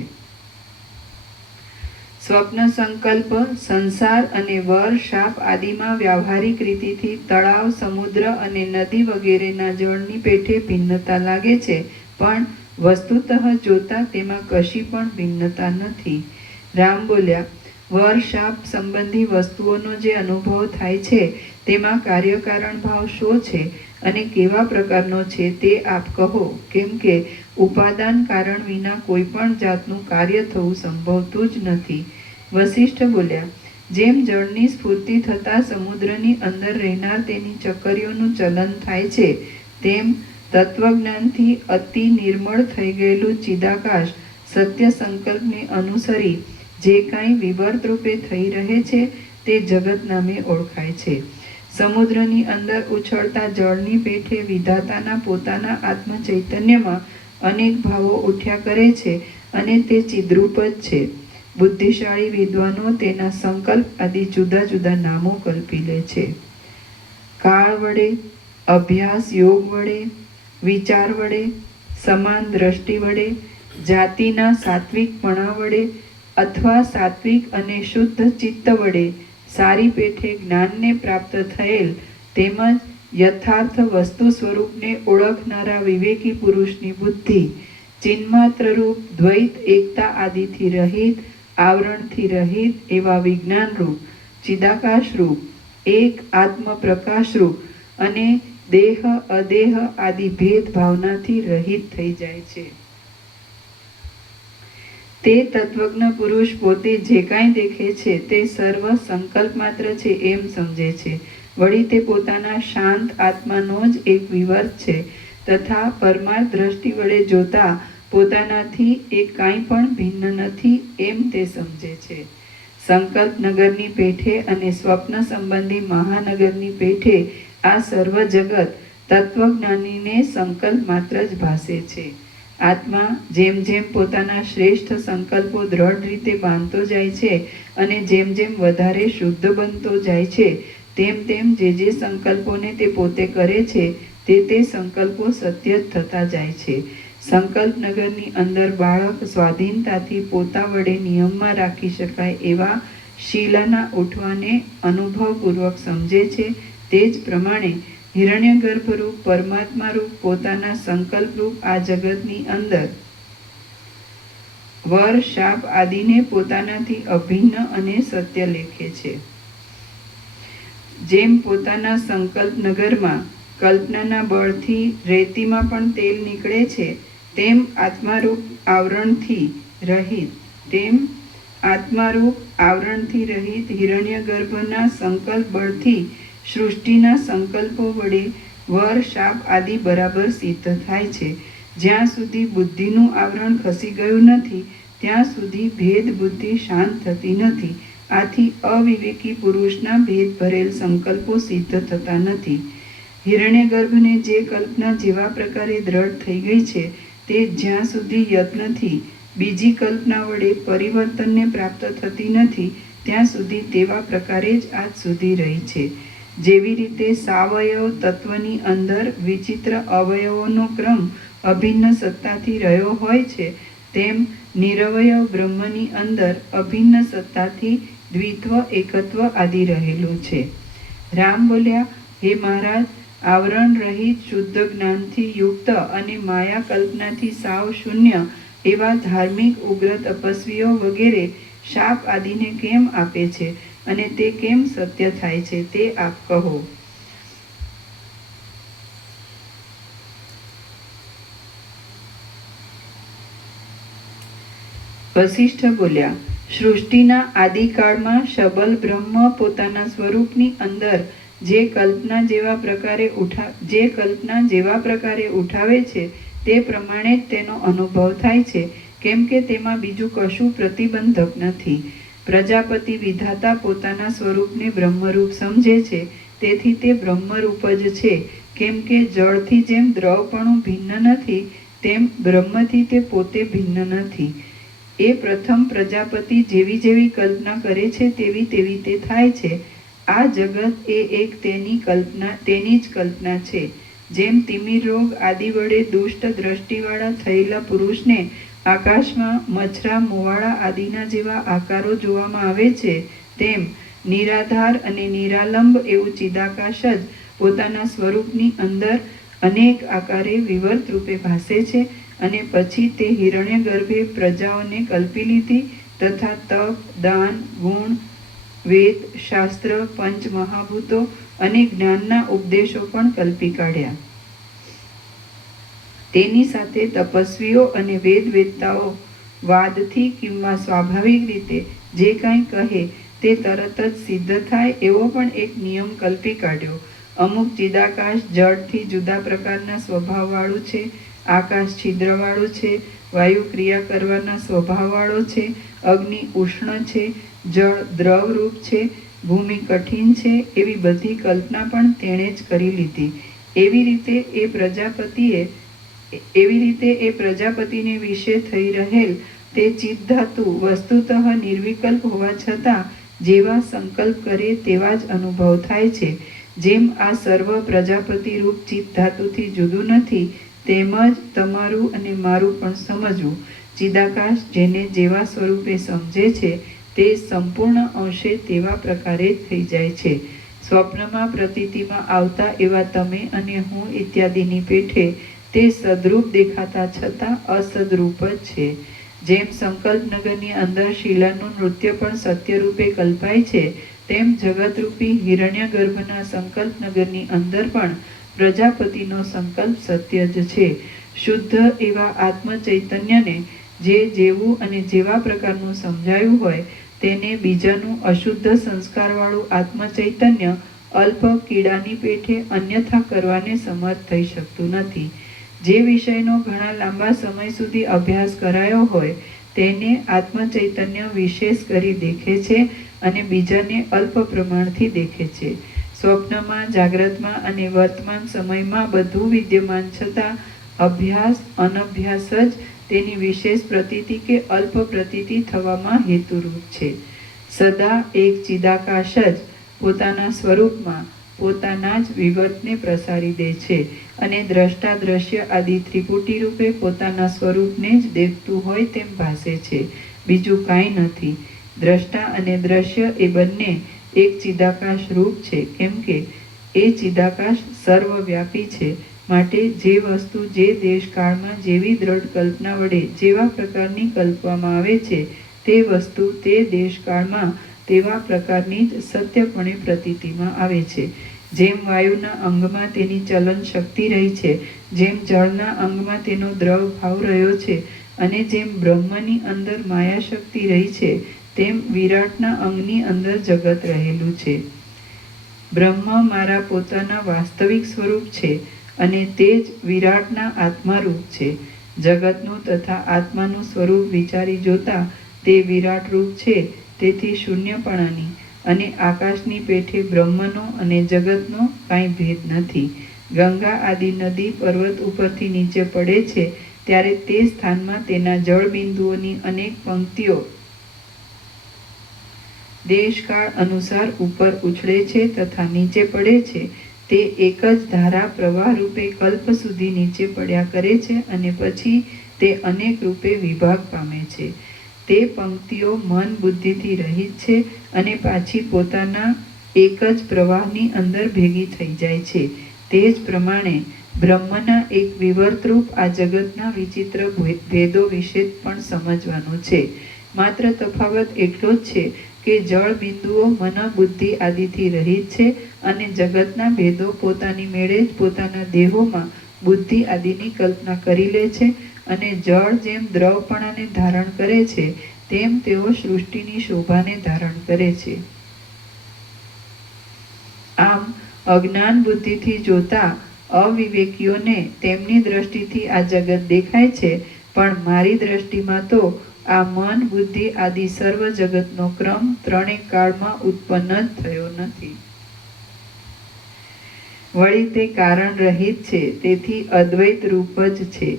સ્વપ્ન સંકલ્પ સંસાર અને વર શાપ આદિમાં વ્યાવહારિક રીતિથી તળાવ, સમુદ્ર અને નદી વગેરેના જળની પેઠે ભિન્નતા લાગે છે, પણ વસ્તુતઃ જોતા તેમાં કશી પણ ભિન્નતા નથી. રામ બોલ્યા, વર શાપ સંબંધી વસ્તુઓનો જે અનુભવ થાય છે તેમાં કાર્યકારણ ભાવ શો છે અને કેવા પ્રકારનો છે તે આપ કહો, કેમ કે ઉપાદાન કારણ વિના કોઈ પણ જાતનું કાર્ય થવું સંભવતું જ નથી. વશિષ્ઠ બોલ્યા, જેમ જળની સ્ફૂર્તિ થતાં સમુદ્રની અંદર રહેનાર તેની ચક્કરીઓનું ચલન થાય છે, તેમ તત્વજ્ઞાનથી અતિ નિર્મળ થઈ ગયેલું ચિદાકાશ સત્ય સંકલ્પને અનુસરી જે કાંઈ વિવર્ત રૂપે થઈ રહે છે તે જગત નામે ઓળખાય છે. સમુદ્રની અંદર ઉછળતા જળની પેઠે વિધાતાના પોતાના આત્મ ચૈતન્યમાં અનેક ભાવો ઉઠ્યા કરે છે અને તે ચિદ્રૂપ જ છે. બુદ્ધિશાળી વિદ્વાનો તેના સંકલ્પ આદિ જુદા જુદા નામો કલ્પી લે છે. કાળ વડે, અભ્યાસ યોગ વડે, વિચાર વડે, સમાન દ્રષ્ટિ વડે, જાતિના સાત્વિકપણા વડે અથવા સાત્વિક અને શુદ્ધ ચિત્ત વડે સારી પેઠે જ્ઞાનને પ્રાપ્ત થયેલ, તેમજ યથાર્થ વસ્તુ સ્વરૂપને ઓળખનારા વિવેકી પુરુષની બુદ્ધિ ચિન્માત્ર રૂપ દ્વૈત એકતા આદિથી રહિત, આવરણથી રહિત એવા વિજ્ઞાન રૂપ, ચિદાકાશ રૂપ, એક આત્મ પ્રકાશ રૂપ અને દેહ અદેહ આદિ ભેદ ભાવનાથી રહિત થઈ જાય છે. તે તત્વજ્ઞ પુરુષ પોતે જે કાંઈ દેખે છે તે સર્વ સંકલ્પ માત્ર છે એમ સમજે છે. વળી તે પોતાના શાંત આત્માનો જ એક વિવર્ત છે તથા પરમાર્થ દ્રષ્ટિ વડે જોતા પોતાનાથી એ કાંઈ પણ ભિન્ન નથી એમ તે સમજે છે. સંકલ્પ નગરની પેઠે અને સ્વપ્ન સંબંધી મહાનગરની પેઠે આ સર્વ જગત તત્વજ્ઞાનીને સંકલ્પ માત્ર જ ભાસે છે. આત્મા જેમ જેમ પોતાના શ્રેષ્ઠ સંકલ્પો દ્રઢ રીતે બાંધતો જાય છે અને જેમ જેમ વધારે શુદ્ધ બનતો જાય છે, તેમ તેમ જે સંકલ્પોને તે પોતે કરે છે તે સંકલ્પો સત્ય જ થતા જાય છે. સંકલ્પ નગરની અંદર બાળક સ્વાધીનતાથી પોતા વડે નિયમમાં રાખી શકાય એવા શીલાના ઉઠવાને અનુભવપૂર્વક સમજે છે. તે જ પ્રમાણે હિરણ્યગર્ભરૂપ પરમાત્મારૂપ પોતાના સંકલ્પરૂપ આ જગતની અંદર વર શાપ આદિને પોતાનાથી અભિન્ન અને સત્ય લેખે છે. જેમ પોતાના સંકલ્પ નગરમાં કલ્પનાના બળથી રેતીમાં પણ તેલ નીકળે છે, તેમ આત્મારૂપ આવરણથી રહિત હિરણ્યગર્ભના સંકલ્પ બળથી સૃષ્ટિના સંકલ્પો વડે વર શાપ આદિ બરાબર સિદ્ધ થાય છે. જ્યાં સુધી બુદ્ધિનું આવરણ ખસી ગયું નથી ત્યાં સુધી ભેદ બુદ્ધિ શાંત થતી નથી. આથી અવિવેકી પુરુષના ભેદ ભરેલ સંકલ્પો સિદ્ધ થતા નથી. હિરણ્યગર્ભને જે કલ્પના જેવા પ્રકારે દ્રઢ થઈ ગઈ છે તે જ્યાં સુધી યત્નથી બીજી કલ્પના વડે પરિવર્તનને પ્રાપ્ત થતી નથી ત્યાં સુધી તેવા પ્રકારે જ આજ સુધી રહી છે. જેવી રીતે સાવયવ તત્વની અંદર વિચિત્ર અવયવોનો ક્રમ અભિન્ન સત્તાથી રહ્યો હોય છે, તેમ નિરવયવ બ્રહ્મની અંદર અભિન્ન સત્તાથી દ્વિત્વ એકત્વ આદિ રહેલું છે. રામ બોલ્યા, હે મહારાજ, આવરણ રહિત શુદ્ધ જ્ઞાનથી યુક્ત અને માયા કલ્પનાથી સાવ શૂન્ય એવા ધાર્મિક ઉગ્ર તપસ્વીઓ વગેરે શાપ આદિને કેમ આપે છે અને તે કેમ સત્ય થાય છે તે આપ કહો. વશિષ્ઠ બોલ્યા, સૃષ્ટિના આદિકાળમાં શબલ બ્રહ્મ પોતાના સ્વરૂપની અંદર જે કલ્પના જેવા પ્રકારે ઉઠાવે છે તે પ્રમાણે જ તેનો અનુભવ થાય છે, કેમ કે તેમાં બીજું કશું પ્રતિબંધક નથી. પ્રજાપતિ વિધાતા પોતાના સ્વરૂપને બ્રહ્મરૂપ સમજે છે, તેથી તે બ્રહ્મરૂપ જ છે. કેમ કે જળથી જેમ દ્રવપણું ભિન્ન નથી, તેમ બ્રહ્મથી તે પોતે ભિન્ન નથી. એ પ્રથમ પ્રજાપતિ જેવી જેવી કલ્પના કરે છે તેવી તેવી તે થાય છે. આ જગત એ એક તેની જ કલ્પના છે. જેમ તિમિર રોગ આદિ વડે દુષ્ટ દ્રષ્ટિવાળા થયેલા પુરુષને આકાશમાં મચ્છરા મોવાળા આદિના જેવા આકારો જોવામાં આવે છે, તેમ નિરાધાર અને નિરાલંબ એવું ચિદાકાશ જ પોતાના સ્વરૂપની અંદર અનેક આકારે વિવર્ત રૂપે ભાસે છે. અને પછી તે હિરણ્ય ગર્ભે પ્રજાઓને કલ્પી લીધી તથા તપ, દાન, ગુણ, વેદ, શાસ્ત્ર, પંચ મહાભૂતો અને જ્ઞાનના ઉપદેશો પણ કલ્પી કાઢ્યા. તેની સાથે તપસ્વીઓ અને વેદવેત્તાઓ વાદથી કિંવા સ્વાભાવિક રીતે જે કાંઈ કહે તે તરત જ સિદ્ધ થાય એવો પણ એક નિયમ કલ્પી કાઢ્યો. અમુક ચિદાકાશ જળથી જુદા પ્રકારના સ્વભાવવાળું છે, આકાશ છિદ્રવાળું છે, વાયુ ક્રિયા કરવાના સ્વભાવવાળો છે, અગ્નિ ઉષ્ણ છે, જળ દ્રવરૂપ છે, ભૂમિ કઠિન છે, એવી બધી કલ્પના પણ તેણે જ કરી લીધી. એવી રીતે એ પ્રજાપતિને વિશે થઈ રહેલ તે ચિદ્ધાતુ વસ્તુતઃ નિર્વિકલ્પ હોવા છતાં જેવા સંકલ્પ કરે તેવા જ અનુભવ થાય છે. જેમ આ સર્વ પ્રજાપતિ રૂપ ચિદ્ધાતુથી જુદું નથી, તેમ જ તમારું અને મારું પણ સમજવું. ચિદાકાશ જેને જેવા સ્વરૂપે સમજે છે તે સંપૂર્ણ અંશે તેવા પ્રકારે જ થઈ જાય છે. સ્વપ્નમાં પ્રતીતિમાં આવતા એવા તમે અને હું ઇત્યાદિની પેઠે તે સદરૂપ દેખાતા છતાં અસદરૂપ જ છે. જેમ સંકલ્પનગરની અંદર શિલાનું નૃત્ય પણ સત્યરૂપે કલ્પાય છે, તેમ જગતરૂપી હિરણ્ય ગર્ભના સંકલ્પનગરની અંદર પણ પ્રજાપતિનો સંકલ્પ સત્ય જ છે. શુદ્ધ એવા આત્મ ચૈતન્યને જે જેવું અને જેવા પ્રકારનું સમજાયું હોય તેને બીજાનું અશુદ્ધ સંસ્કારવાળું આત્મ ચૈતન્ય અલ્પ કીડાની પેઠે અન્યથા કરવાને સમર્થ થઈ શકતું નથી. જે વિષયનો ઘણા લાંબા સમય સુધી અભ્યાસ કરાયો હોય તેને આત્મ ચૈતન્ય વિશેષ કરી દેખે છે અને બીજાને અલ્પ પ્રમાણથી દેખે છે. સ્વપ્નમાં, જાગ્રતમાં અને વર્તમાન સમયમાં બધું વિદ્યમાન છતાં અભ્યાસ અનભ્યાસ જ તેની વિશેષ પ્રતીતિ કે અલ્પ પ્રતીતિ થવામાં હેતુરૂપ છે. સદા એક ચિદાકાશ જ પોતાના સ્વરૂપમાં પોતાના જ વિગતને પ્રસારી દે છે અને દ્રષ્ટા દ્રશ્ય આદિ ત્રિપુટી રૂપે પોતાના સ્વરૂપને જ દેખતું હોય તેમ ભાસે છે, બીજું કાંઈ નથી. દ્રષ્ટા અને દ્રશ્ય એ બંને એક ચિદાકાશ રૂપ છે, કેમ કે એ ચિદાકાશ સર્વવ્યાપી છે. માટે જે વસ્તુ જે દેશકાળમાં જેવી દ્રઢ કલ્પના વડે જેવા પ્રકારની કલ્પવામાં આવે છે તે વસ્તુ તે દેશકાળમાં તેવા પ્રકારની જ સત્યપણે પ્રતીતિમાં આવે છે. જેમ વાયુના અંગમાં તેની ચલન શક્તિ રહી છે, જેમ જળના અંગમાં તેનો દ્રવ ભાવ રહ્યો છે અને જેમ બ્રહ્મની અંદર માયા શક્તિ રહી છે, તેમ વિરાટના અંગની અંદર જગત રહેલું છે. બ્રહ્મ મારા પોતાના વાસ્તવિક સ્વરૂપ છે અને તે જ વિરાટના આત્મારૂપ છે. જગતનું તથા આત્માનું સ્વરૂપ વિચારી જોતા તે વિરાટ રૂપ છે, તેથી શૂન્યપણાની અને આકાશની પેઠે બ્રહ્મનો અને જગતનો કાંઈ ભેદ નથી. ગંગા આદિ નદી પર્વત ઉપરથી નીચે પડે છે ત્યારે તે સ્થાનમાં તેના જળબિંદુઓની અનેક પંક્તિઓ દેશકાળ અનુસાર ઉપર ઉછળે છે તથા નીચે પડે છે, તે એક જ ધારા પ્રવાહ રૂપે કલ્પ સુધી નીચે પડ્યા કરે છે અને પછી તે અનેક રૂપે વિભાગ પામે છે. તે પંક્તિઓ મન બુદ્ધિથી રહિત છે અને પાછી પોતાના એક જ પ્રવાહની અંદર ભેગી થઈ જાય છે. તે જ પ્રમાણે બ્રહ્મના એક વિવર્તરૂપ આ જગતના વિચિત્ર ભેદો વિશે પણ સમજવાનું છે. માત્ર તફાવત એટલો જ છે કે જળ બિંદુઓ મન બુદ્ધિ આદિથી રહિત છે અને જગતના ભેદો પોતાની મેળે જ પોતાના દેહોમાં બુદ્ધિ આદિની કલ્પના કરી લે છે અને જળ જેમ દ્રવપણાને ધારણ કરે છે તેમ તેઓ સૃષ્ટિની શોભાને ધારણ કરે છે. આમ અજ્ઞાન બુદ્ધિથી જોતા અવિવેકીઓને તેમની દ્રષ્ટિથી આ જગત દેખાય છે, પણ મારી દ્રષ્ટિમાં તો આ મન બુદ્ધિ આદિ સર્વ જગતનો ક્રમ ત્રણેય કાળમાં ઉત્પન્ન જ થયો નથી. વળી તે કારણ રહિત છે, તેથી અદ્વૈત રૂપ જ છે.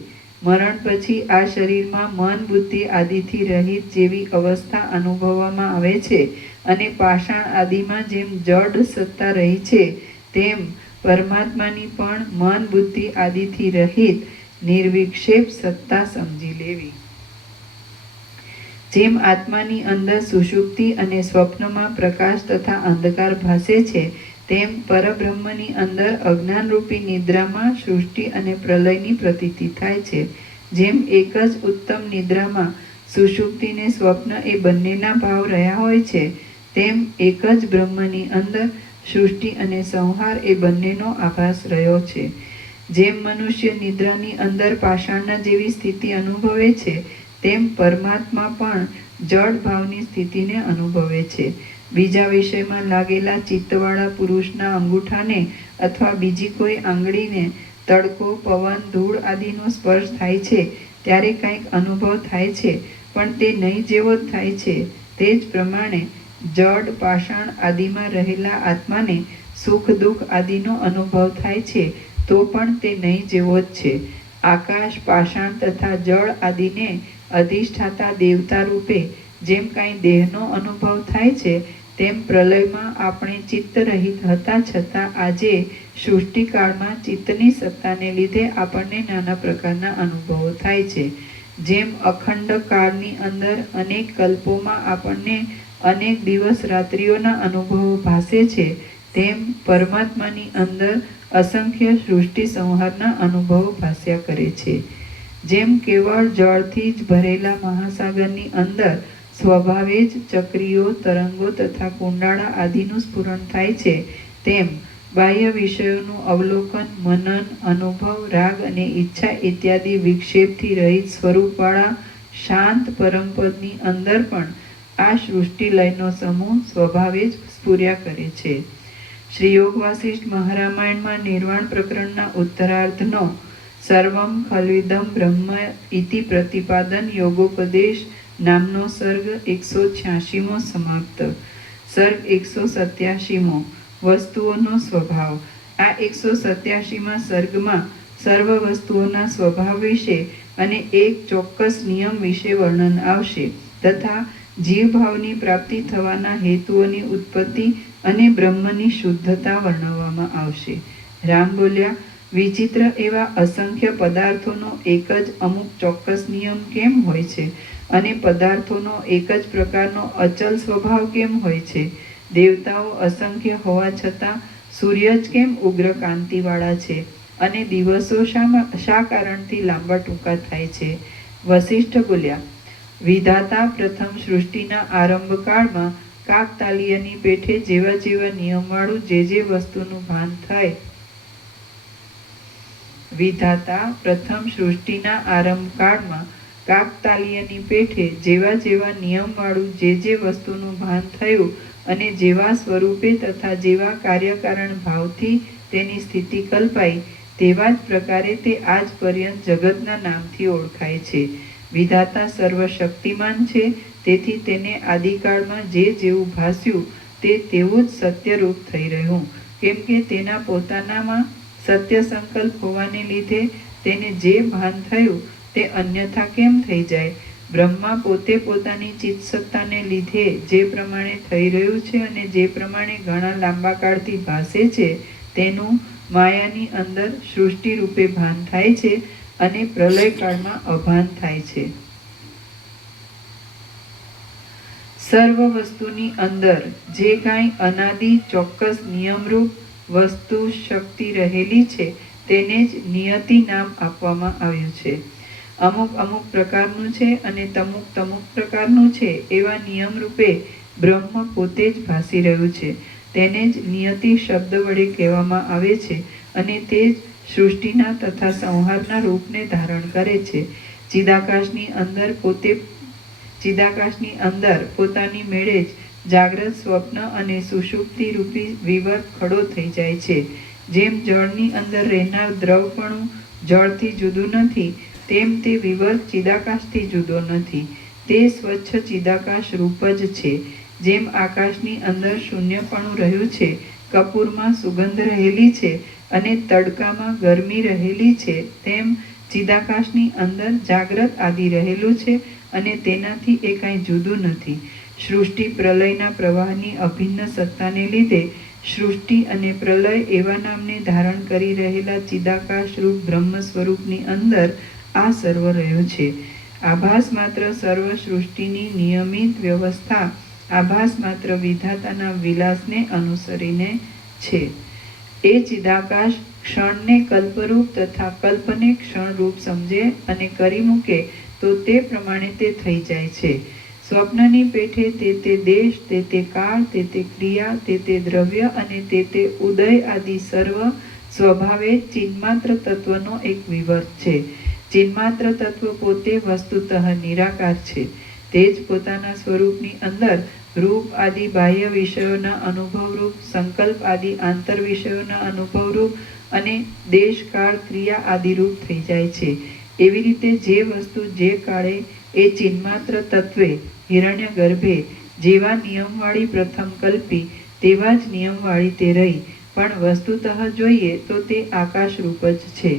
મરણ પછી આ શરીરમાં મન બુદ્ધિ આદિથી રહિત જેવી અવસ્થા અનુભવવામાં આવે છે અને પાષાણ આદિમાં જેમ જડ સત્તા રહી છે તેમ પરમાત્માની પણ મન બુદ્ધિ આદિથી રહિત નિર્વિક્ષેપ સત્તા સમજી લેવી. જેમ આત્માની અંદર સુષુપ્તિ અને સ્વપ્નમાં પ્રકાશ તથા અંધકાર ભાસે છે, તેમ પરબ્રહ્મની અંદર અજ્ઞાનરૂપી નિદ્રામાં સૃષ્ટિ અને પ્રલયની પ્રતીતિ થાય છે. જેમ એક જ ઉત્તમ નિદ્રામાં સુષુપ્તિ ને સ્વપ્ન એ બંનેના ભાવ રહ્યા હોય છે, તેમ એક જ બ્રહ્મની અંદર સૃષ્ટિ અને સંહાર એ બંનેનો આભાસ રહ્યો છે. જેમ મનુષ્ય નિદ્રાની અંદર પાષાણના જેવી સ્થિતિ અનુભવે છે, તેમ પરમાત્મા પણ જડ ભાવની સ્થિતિને અનુભવે છે. બીજા વિષયમાં લાગેલા ચિત્તવાળા પુરુષના અંગૂઠાને અથવા બીજી કોઈ આંગળીને તડકો, પવન, ધૂળ આદિનો સ્પર્શ થાય છે ત્યારે કંઈક અનુભવ થાય છે, પણ તે નહીં જેવો જ થાય છે. તે જ પ્રમાણે જડ, પાષાણ આદિમાં રહેલા આત્માને સુખ દુઃખ આદિનો અનુભવ થાય છે તો પણ તે નહીં જેવો જ છે. આકાશ, પાષાણ તથા જળ આદિને અધિષ્ઠાતા દેવતા રૂપે જેમ કાંઈ દેહનો અનુભવ થાય છે, તેમ પ્રલયમાં આપણે ચિત્ત રહિત હતા છતાં આજે સૃષ્ટિકાળમાં ચિત્તની સત્તાને લીધે આપણને નાના પ્રકારના અનુભવો થાય છે. જેમ અખંડ કાળની અંદર અનેક કલ્પોમાં આપણને અનેક દિવસ રાત્રિઓના અનુભવો ભાસે છે, તેમ પરમાત્માની અંદર અસંખ્ય સૃષ્ટિ સંહારના અનુભવો ભાસ્યા કરે છે. જેમ કેવળ જળથી જ ભરેલા મહાસાગરની અંદર સ્વભાવે જ ચક્રીઓ, તરંગો તથા કુંડાળા આદિનું સ્ફુરણ થાય છે, તેમ બાહ્ય વિષયોનું અવલોકન, મનન, અનુભવ, રાગ અને ઈચ્છા ઇત્યાદિ વિક્ષેપથી રહિત સ્વરૂપવાળા શાંત પરમપદની અંદર પણ આ સૃષ્ટિ લયનો સમૂહ સ્વભાવે જ સ્ફુર્યા કરે છે. શ્રી યોગ વાસિષ્ઠ મહારામાયણમાં નિર્વાણ પ્રકરણના ઉત્તરાર્ધનો સર્વમ ખલ્વિદમ બ્રહ્મ ઇતિ પ્રતિપાદન યોગોપદેશ નામનો સર્ગ 186મો સમાપ્ત. સર્ગ 187મો વસ્તુઓનો સ્વભાવ. આ 187મા સર્ગમાં સર્વ વસ્તુઓના સ્વભાવ વિશે અને એક ચોક્કસ નિયમ વિશે વર્ણન આવશે તથા જીવભાવની પ્રાપ્તિ થવાના હેતુઓની ઉત્પત્તિ અને બ્રહ્મની શુદ્ધતા વર્ણવવામાં આવશે. રામ બોલ્યા, વિચિત્ર એવા અસંખ્ય પદાર્થોનો એક જ અમુક ચોક્કસ નિયમ કેમ હોય છે અને પદાર્થોનો એક જ પ્રકારનો અચલ સ્વભાવ કેમ હોય છે? દેવતાઓ અસંખ્ય હોવા છતાં સૂર્ય જ કેમ ઉગ્ર કાંતિવાળા છે અને દિવસો શા કારણથી લાંબા ટૂંકા થાય છે? વસિષ્ઠ બોલ્યા, વિધાતા પ્રથમ સૃષ્ટિના આરંભકાળમાં કાકતાલીયની પેઠે જેવા જેવા નિયમવાળું જે વસ્તુનું ભાન થાય વિધાતા પ્રથમ સૃષ્ટિના આરંભકાળમાં કાકતાલીયની પેઠે જેવા જેવા નિયમવાળું જે વસ્તુનું ભાન થયું અને જેવા સ્વરૂપે તથા જેવા કાર્યકારણ ભાવથી તેની સ્થિતિ કલ્પાઈ, તેવા જ પ્રકારે તે આજ પર્યંત જગતના નામથી ઓળખાય છે. વિધાતા સર્વશક્તિમાન છે, તેથી તેને આદિકાળમાં જેવું ભાસ્યું તે તેવું જ સત્યરૂપ થઈ રહ્યું, કેમ કે તેના પોતાનામાં સત્ય સંકલ્પ હોવાને લીધે તેને જે ભાન થયું તે અન્યથા કેમ થઈ જાય? બ્રહ્મા પોતે પોતાની ચિત્તસત્તાને લીધે જે પ્રમાણે થઈ રહ્યું છે અને જે પ્રમાણે ઘણા લાંબા કાળથી ભાસે છે તેનું માયાની અંદર સૃષ્ટિ રૂપે ભાન થાય છે અને પ્રલય કાળમાં અભાન થાય છે. સર્વ વસ્તુની અંદર જે કાંઈ અનાદિ ચોક્કસ નિયમરૂપ વસ્તુ શક્તિ રહેલી છે તેને જ નિયતિ નામ આપવામાં આવ્યું છે. અમુક અમુક પ્રકારનું છે અને તમુક પ્રકારનું છે એવા નિયમ રૂપે બ્રહ્મ પોતે જ ભાસી રહ્યું છે. તેને જ નિયતિ શબ્દ વડે કહેવામાં આવે છે અને તે જ સૃષ્ટિના તથા સંહારના રૂપને ધારણ કરે છે. ચિદાકાશની અંદર પોતાની મેળે જ જાગ્રત, સ્વપ્ન અને સુષુપ્તિ રૂપી વિવર્ત ખડો થઈ જાય છે. જેમ જળની અંદર રહેનાર દ્રવપણું જળથી જુદું નથી, તેમ તે વિવર્ત ચિદાકાશથી જુદો નથી. તે સ્વચ્છ ચિદાકાશ રૂપ જ છે. જેમ આકાશની અંદર શૂન્યપણું રહ્યું છે, કપૂરમાં સુગંધ રહેલી છે અને તડકામાં ગરમી રહેલી છે, તેમ ચિદાકાશની અંદર જાગ્રત આદિ રહેલું છે અને તેનાથી એ કાંઈ જુદું નથી. સૃષ્ટિ પ્રલયના પ્રવાહની અભિન્ન સત્તાને લીધે સૃષ્ટિ અને પ્રલય એવા નામને ધારણ કરી રહેલા ચિદાકાશ રૂપ બ્રહ્મ સ્વરૂપની અંદર આ સર્વ રહ્યું છે. આભાસ માત્ર સર્વ સૃષ્ટિની નિયમિત વ્યવસ્થા આભાસ માત્ર વિધાતાના વિલાસને અનુસરીને છે. એ ચિદાકાશ ક્ષણને કલ્પરૂપ તથા કલ્પને ક્ષણરૂપ સમજે અને કરી મૂકે તો તે પ્રમાણે તે થઈ જાય છે. સ્વપ્નની પેઠે તે દેશ, તે કાળ, તે ક્રિયા, તે દ્રવ્ય અને તે ઉદય આદિ સર્વ સ્વભાવે ચિન્માત્ર તત્વનો એક વિવર્ત છે. ચિન્માત્ર તત્વ પોતે વસ્તુતઃ નિરાકાર છે. તે જ પોતાના સ્વરૂપની અંદર રૂપ આદિ બાહ્ય વિષયોના અનુભવરૂપ, સંકલ્પ આદિ આંતર વિષયોના અનુભવરૂપ અને દેશ, કાળ, ક્રિયા આદિ રૂપ થઈ જાય છે. એવી રીતે જે વસ્તુ જે કાળે એ ચિન્માત્ર તત્વે હિરણ્ય ગર્ભે જેવા નિયમવાળી પ્રથમ કલ્પી તેવા જ નિયમવાળી તે રહી, પણ વસ્તુતઃ જોઈએ તો તે આકાશ રૂપ જ છે.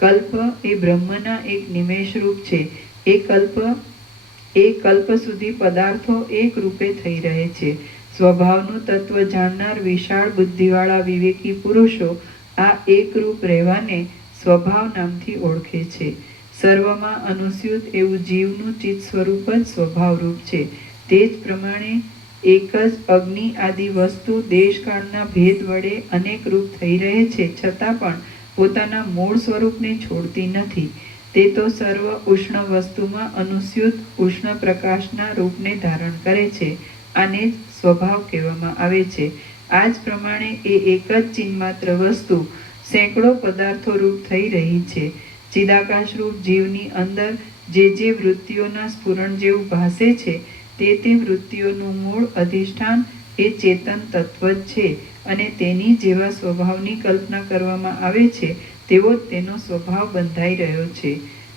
કલ્પ એ બ્રહ્મના એક નિમેષ રૂપ છે. એ કલ્પ સુધી પદાર્થો એક રૂપે થઈ રહે છે. સ્વભાવનું તત્વ જાણનાર વિશાળ બુદ્ધિવાળા વિવેકી પુરુષો આ એક રૂપ રહેવાને સ્વભાવ નામથી ઓળખે છે. સર્વમાં અનુસ્યુત એવું જીવનું ચિત્ત સ્વરૂપ જ સ્વભાવરૂપ છે. તે જ પ્રમાણે એક જ અગ્નિ આદિ વસ્તુ દેશકાળના ભેદ વડે અનેક રૂપ થઈ રહે છે, છતાં પણ પોતાના મૂળ સ્વરૂપને છોડતી નથી. તે તો સર્વ ઉષ્ણ વસ્તુમાં અનુસ્યુત ઉષ્ણ પ્રકાશના રૂપને ધારણ કરે છે. આને જ સ્વભાવ કહેવામાં આવે છે. આ જ પ્રમાણે એ એક જ ચિન્માત્ર વસ્તુ સેંકડો પદાર્થો રૂપ થઈ રહી છે. ચિદાકાશ રૂપ જીવની અંદર જે વૃત્તિઓના સ્ફુરણ જેવું ભાસે છે તે વૃત્તિઓનું મૂળ અધિષ્ઠાન એ ચેતન તત્વ જ છે અને તેની જેવા સ્વભાવની કલ્પના કરવામાં આવે છે તેવો જ તેનો સ્વભાવ બંધાઈ રહ્યો છે.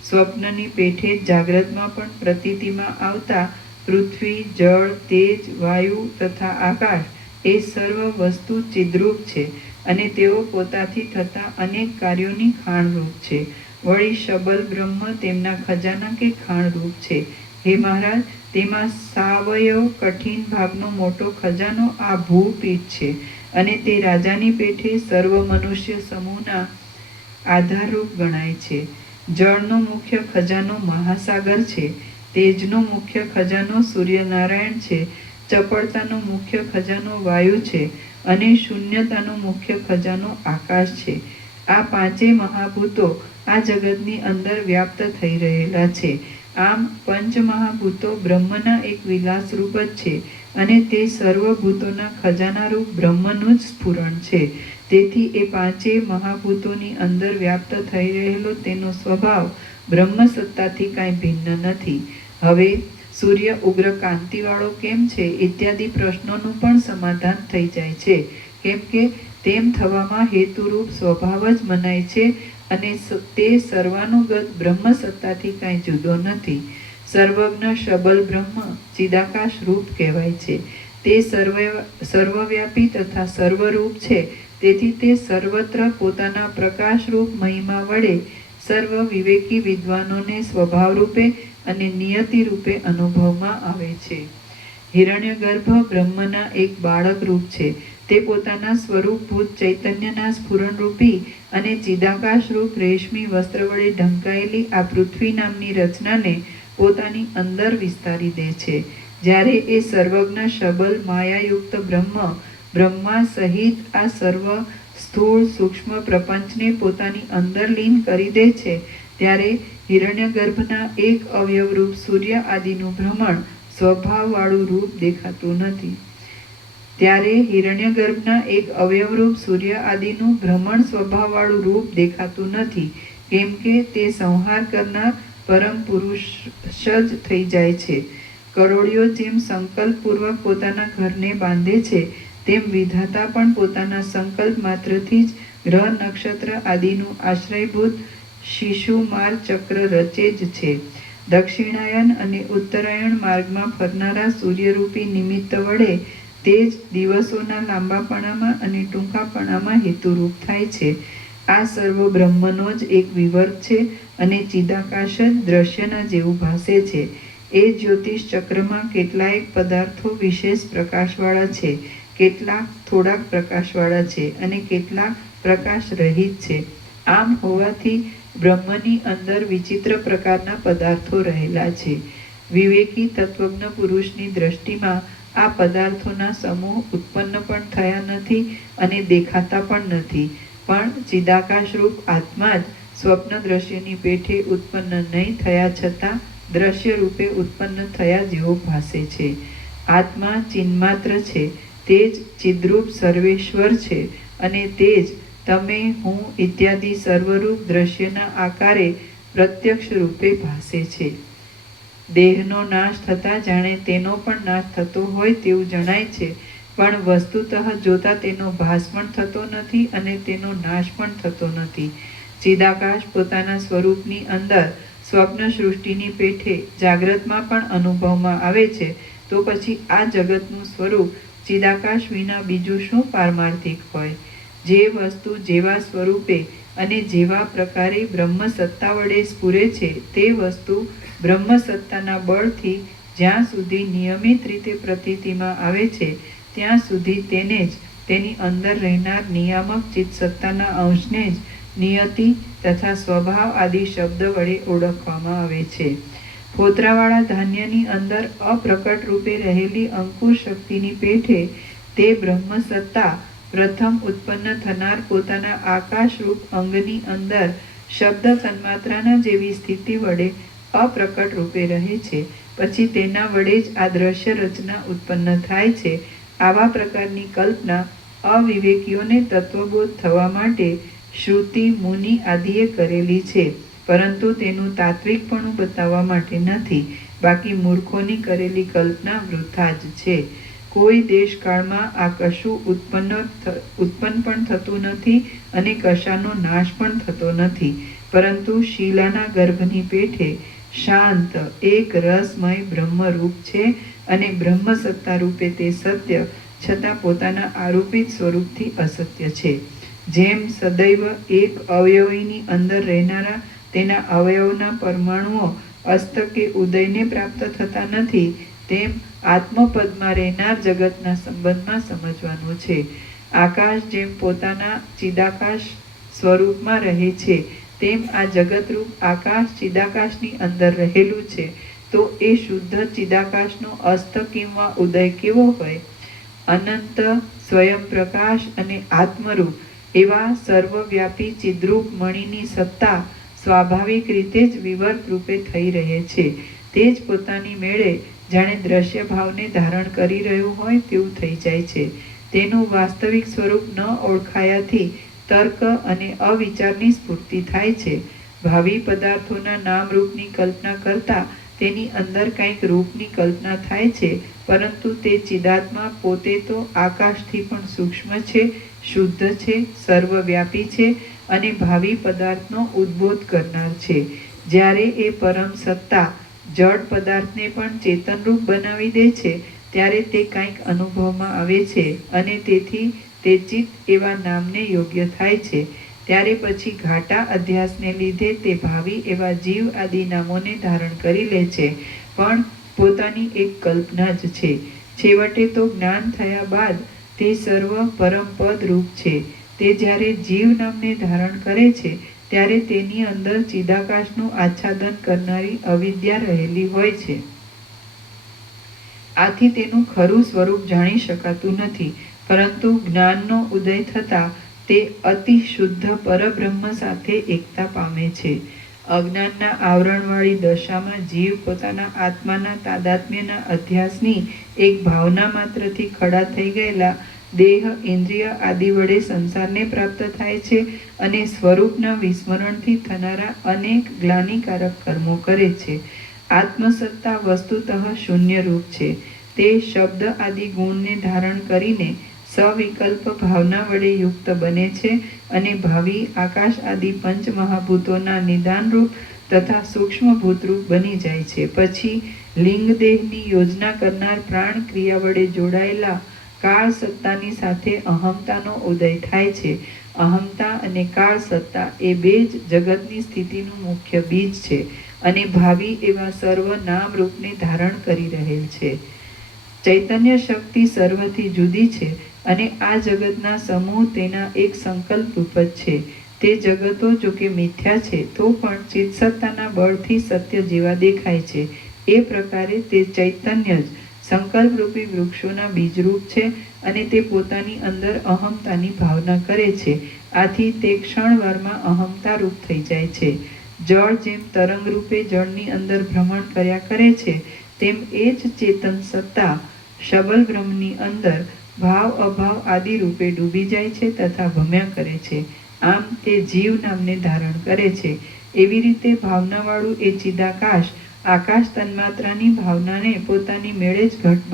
સ્વપ્નની પેઠે જાગ્રતમાં પણ પ્રતીતિમાં આવતા પૃથ્વી, જળ, તેજ, વાયુ તથા આકાશ એ સર્વ વસ્તુ ચિદ્રૂપ છે અને તેઓ પોતાથી થતા અનેક કાર્યોની ખાણરૂપ છે. વળી શબલ બ્રહ્મ તેમના ખજાના કે ખાણરૂપ છે. હે મહારાજ, તેમાં સાવયવ કઠિન ભાગનો મોટો ખજાનો આ ભૂપીઠ છે અને તે રાજાની પેઠે સર્વ મનુષ્ય સમૂહના આધારરૂપ ગણાય છે. જળનો મુખ્ય ખજાનો મહાસાગર છે. તેજનો મુખ્ય ખજાનો સૂર્યનારાયણ છે. ચપળતાનો મુખ્ય ખજાનો વાયુ છે અને શૂન્યતાનો મુખ્ય ખજાનો આકાશ છે. આ પાંચેય મહાભૂતો આ જગતની અંદર વ્યાપ્ત થઈ રહેલા છે. આમ પંચમહાભૂતો બ્રહ્મના એક વિલાસરૂપ જ છે અને તે સર્વભૂતોના ખજાનારૂપ બ્રહ્મનું જ સ્ફુરણ છે. તેથી એ પાંચેય મહાભૂતોની અંદર વ્યાપ્ત થઈ રહેલો તેનો સ્વભાવ બ્રહ્મ સત્તાથી કાંઈ ભિન્ન નથી. હવે સૂર્ય ઉગ્ર કાંતિવાળો કેમ છે ઇત્યાદિ પ્રશ્નોનું પણ સમાધાન થઈ જાય છે. કેમ કે તેમ થવામાં હેતુરૂપ સ્વભાવ જ મનાય છે અને તે સર્વાનુગત બ્રહ્મ સત્તાથી કાંઈ જુદો નથી. સર્વજ્ઞ શબલ બ્રહ્મ ચિદાકાશ રૂપ કહેવાય છે. તે સર્વવ્યાપી તથા સર્વરૂપ છે. તેથી તે સર્વત્ર પોતાના પ્રકાશરૂપ મહિમા વડે સર્વ વિવેકી વિદ્વાનોને સ્વભાવ રૂપે અને નિયતિ રૂપે અનુભવમાં આવે છે. હિરણ્યગર્ભ બ્રહ્મના એક બાળક રૂપ છે. તે પોતાના સ્વરૂપભૂત ચૈતન્યના સ્ફુરણરૂપી અને ચિદાકાશ રૂપ રેશમી વસ્ત્ર વડે ઢંકાયેલી આ પૃથ્વી નામની રચનાને પોતાની અંદર વિસ્તારી દે છે. જ્યારે એ સર્વજ્ઞ શબલ માયાયુક્ત બ્રહ્મા સહિત આ સર્વ સ્થૂળ સૂક્ષ્મ પ્રપંચને પોતાની અંદર લીન કરી દે છે, ત્યારે હિરણ્યગર્ભના એક અવયવરૂપ સૂર્ય આદિનું ભ્રમણ સ્વભાવવાળું રૂપ દેખાતું નથી. ત્યારે હિરણ્યગર્ભના એક અવયવરૂપ સૂર્ય આદિનું ભ્રમણ સ્વભાવવાળું રૂપ દેખાતું નથી, કેમ કે તે સંહાર કરનાર પરમ પુરુષ જ થઈ જાય છે. કરોળિયો જેમ સંકલ્પપૂર્વક પોતાના ઘરને બાંધે છે, તેમ વિધાતા પણ પોતાના સંકલ્પ માત્રથી જ ગ્રહ નક્ષત્ર આદિનું આશ્રયભૂત શિશુમાર ચક્ર રચે જ છે. દક્ષિણાયન અને ઉત્તરાયણ માર્ગમાં ફરનારા સૂર્યરૂપી નિમિત્ત વડે તે જ દિવસોના લાંબાપણામાં અને ટૂંકાપણામાં હેતુરૂપ થાય છે. આ સર્વ બ્રહ્મનો જ એક વિવર્ત છે અને ચિદાકાશ જ દ્રશ્યના જેવું ભાસે છે. એ જ્યોતિષ ચક્રમાં કેટલાયક પદાર્થો વિશેષ પ્રકાશવાળા છે, કેટલાક થોડાક પ્રકાશવાળા છે અને કેટલાક પ્રકાશ રહિત છે. આમ હોવાથી બ્રહ્મની અંદર વિચિત્ર પ્રકારના પદાર્થો રહેલા છે. વિવેકી તત્વજ્ઞ પુરુષની દ્રષ્ટિમાં આ પદાર્થોના સમૂહ ઉત્પન્ન પણ થયા નથી અને દેખાતા પણ નથી, પણ ચિદાકાશરૂપ આત્મા જ સ્વપ્ન દ્રશ્યની પેઠે ઉત્પન્ન નહીં થયા છતાં દ્રશ્ય રૂપે ઉત્પન્ન થયા જેવો ભાસે છે. આત્મા ચિન્માત્ર છે, તે જ ચિદ્રૂપ સર્વેશ્વર છે અને તે જ તમે હું ઇત્યાદિ સર્વરૂપ દ્રશ્યના આકારે પ્રત્યક્ષ રૂપે ભાસે છે. દેહનો નાશ થતાં જાણે તેનો પણ નાશ થતો હોય તેવું જણાય છે, પણ વસ્તુતઃ જોતા તેનો ભાસ પણ થતો નથી અને તેનો નાશ પણ થતો નથી. ચિદાકાશ પોતાના સ્વરૂપની અંદર સ્વપ્ન સૃષ્ટિની પેઠે જાગ્રતમાં પણ અનુભવમાં આવે છે, તો પછી આ જગતનું સ્વરૂપ ચિદાકાશ વિના બીજું શું પારમાર્થિક હોય? જે વસ્તુ જેવા સ્વરૂપે અને જેવા પ્રકારે બ્રહ્મ સત્તા વડે સ્ફુરે છે, તે વસ્તુ બ્રહ્મ સત્તાના બળથી જ્યાં સુધી નિયમિત રીતે પ્રતીતિમાં આવે છે, ત્યાં સુધી તેને જ તેની અંદર રહેનાર નિયામક ચિત્તસત્તાના અંશને જ નિયતિ તથા સ્વભાવ આદિ શબ્દ વડે ઓળખવામાં આવે છે. ફોતરાવાળા ધાન્યની અંદર અપ્રકટ રૂપે રહેલી અંકુર શક્તિની પેઠે તે બ્રહ્મ સત્તા પ્રથમ ઉત્પન્ન થનાર પોતાના આકાશરૂપ અંગની અંદર શબ્દ તન્માત્રાના જેવી સ્થિતિ વડે અપ્રકટ રૂપે રહે છે. પછી તેના વડે જ આ દ્રશ્ય રચના ઉત્પન્ન થાય છે. આવા પ્રકારની કલ્પના અવિવેકીઓને તત્વબોધ થવા માટે શ્રુતિ મુનિ આદિએ કરેલી છે, પરંતુ તેનું તાત્વિકપણું બતાવવા માટે નથી. બાકી મૂર્ખોની કરેલી કલ્પના વૃથા જ છે. કોઈ દેશકાળમાં આ કશું ઉત્પન્ન પણ થતું નથી અને કશાનો નાશ પણ થતો નથી, પરંતુ શીલાના ગર્ભની પેઠે શાંત એક રસમય બ્રહ્મરૂપ છે અને બ્રહ્મ સત્તા રૂપે તે સત્ય છતાં પોતાના આરોપિત સ્વરૂપથી અસત્ય છે. જેમ સદૈવ એક અવયવીની અંદર રહેનારા તેના અવયવના પરમાણુઓ અસ્ત કે ઉદયને પ્રાપ્ત થતા નથી, તેમ આત્મપદમાં રહેનાર જગતના સંબંધમાં સમજવાનું છે. આકાશ જેમ પોતાના ચિદાકાશ સ્વરૂપમાં રહે છે, તેમ આ જગતરૂપ આકાશ ચિદાકાશની અંદર રહેલું છે. તો એ શુદ્ધ ચિદાકાશનો અસ્ત કિંવા ઉદય કેવો હોય? અનંત સ્વયં પ્રકાશ અને આત્મરૂપ એવા સર્વવ્યાપી ચિદ્રૂપ મણિની સત્તા સ્વાભાવિક રીતે જ વિવર્ત રૂપે થઈ રહે છે. તે જ પોતાની મેળે જાણે દ્રશ્ય ભાવને ધારણ કરી રહ્યું હોય તેવું થઈ જાય છે. તેનું વાસ્તવિક સ્વરૂપ ન ઓળખાયાથી તર્ક અને અવિચારની સ્ફૂર્તિ થાય છે. ભાવિ પદાર્થોના નામરૂપની કલ્પના કરતા તેની અંદર કંઈક રૂપની કલ્પના થાય છે, પરંતુ તે ચિદાત્મા પોતે તો આકાશથી પણ સૂક્ષ્મ છે, શુદ્ધ છે, સર્વવ્યાપી છે અને ભાવિ પદાર્થનો ઉદ્બોધ કરનાર છે. જ્યારે એ પરમ સત્તા જડ પદાર્થને પણ ચેતનરૂપ બનાવી દે છે, ત્યારે તે કંઈક અનુભવમાં આવે છે અને તેથી તે ચિત્ત એવા નામને યોગ્ય થાય છે. ત્યારે પછી ઘાટા અધ્યાસને લીધે તે ભાવિ એવા જીવ આદિ નામોને ધારણ કરી લે છે, પણ પોતાની એક કલ્પના જ છે. છેવટે તો જ્ઞાન થયા બાદ તે સર્વ પરમપદ રૂપ છે. તે જ્યારે જીવ નામને ધારણ કરે છે ત્યારે તેની અંદર ચિદાકાશનું આચ્છાદન કરનારી અવિદ્યા રહેલી હોય છે. આથી તેનું ખરું સ્વરૂપ જાણી શકાતું નથી, પરંતુ જ્ઞાનનો ઉદય થતાં તે અતિ શુદ્ધ પરબ્રહ્મ સાથે એકતા પામે છે. અજ્ઞાનના આવરણવાળી દશામાં જીવ પોતાના આત્માના તાદાત્મ્યના અધ્યાસની એક ભાવના માત્રથી ખડા થઈ ગયેલા દેહ, ઇન્દ્રિય આદિ વડે સંસારને પ્રાપ્ત થાય છે અને સ્વરૂપના વિસ્મરણથી થનારા અનેક ગ્લાનિકારક કર્મો કરે છે. આત્મસત્તા વસ્તુતઃ શૂન્ય રૂપ છે. તે શબ્દ આદિ ગુણને ધારણ કરીને સવિકલ્પ ભાવના વડે યુક્ત બને છે અને ભાવિ આકાશ આદિ પંચ મહાભૂતોના નિદાનરૂપ તથા સૂક્ષ્મભૂતરૂપ બની જાય છે. પછી લિંગદેહની યોજના કરનાર પ્રાણ ક્રિયા વડે જોડાયેલા કાળ સત્તાની સાથે અહમતાનો ઉદય થાય છે. અહમતા અને કાળ સત્તા એ બે જ જગતની સ્થિતિનું મુખ્ય બીજ છે અને ભાવિ એવા સર્વ નામ રૂપને ધારણ કરી રહેલ છે. ચૈતન્ય શક્તિ સર્વથી જુદી છે અને આ જગતના સમૂહ તેના એક સંકલ્પ રૂપ જ છે. તે જગતો જો કે મિથ્યા છે તો પણ ચિત્સત્તાના બળથી સત્ય જેવા દેખાય છે. એ પ્રકારે તે ચૈતન્ય જ સંકલ્પરૂપી વૃક્ષોના બીજરૂપ છે અને તે પોતાની અંદર અહમતાની ભાવના કરે છે. આથી તે ક્ષણવારમાં અહમતા રૂપ થઈ જાય છે. જળ જેમ તરંગ રૂપે જળની અંદર ભ્રમણ કર્યા કરે છે, તેમ એ જ ચેતન સત્તા શબલ બ્રહ્મની અંદર ભાવ અભાવ આદિ રૂપે ડૂબી જાય છે તથા ભમ્યા કરે છે. આમ તે જીવ નામને ધારણ કરે છે. એવી રીતે ભાવનાવાળું એ ચિદાકાશ આકાશ તન્માત્રાની ભાવનાને પોતાની મેળે જ ઘટ્ટ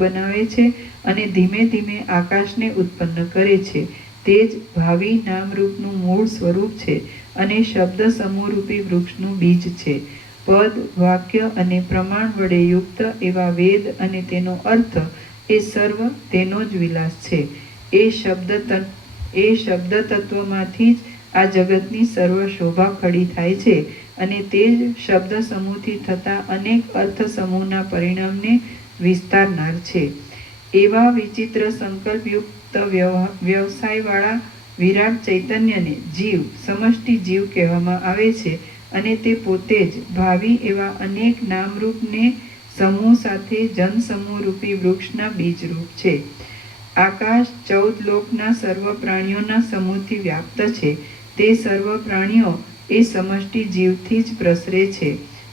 બનાવે છે અને ધીમે ધીમે આકાશને ઉત્પન્ન કરે છે. તે જ ભાવિ નામરૂપનું મૂળ સ્વરૂપ છે અને શબ્દ સમૂહરૂપી વૃક્ષનું બીજ છે. પદ, વાક્ય અને પ્રમાણ વડે યુક્ત એવા વેદ અને તેનો અર્થ એ સર્વ તેનો જ વિલાસ છે. એ શબ્દ તત્વમાંથી જ આ જગતની સર્વ શોભા ખડી થાય છે અને તે જ શબ્દ સમૂહથી થતા અનેક અર્થ સમૂહના પરિણામને વિસ્તારનાર છે. એવા વિચિત્ર સંકલ્પયુક્ત વ્યવસાયવાળા વિરાટ ચૈતન્યને જીવ, સમષ્ટિ જીવ કહેવામાં આવે છે અને તે પોતે જ ભાવિ એવા અનેક નામરૂપને સમૂહ સાથે જનસમૂહ રૂપી વૃક્ષના બીજરૂપ છે. આકાશ 14 લોકના સર્વ પ્રાણીઓના સમૂહથી વ્યાપ્ત છે. તે સર્વ પ્રાણીઓ એ સમષ્ટિ જીવથી જ પ્રસરે છે.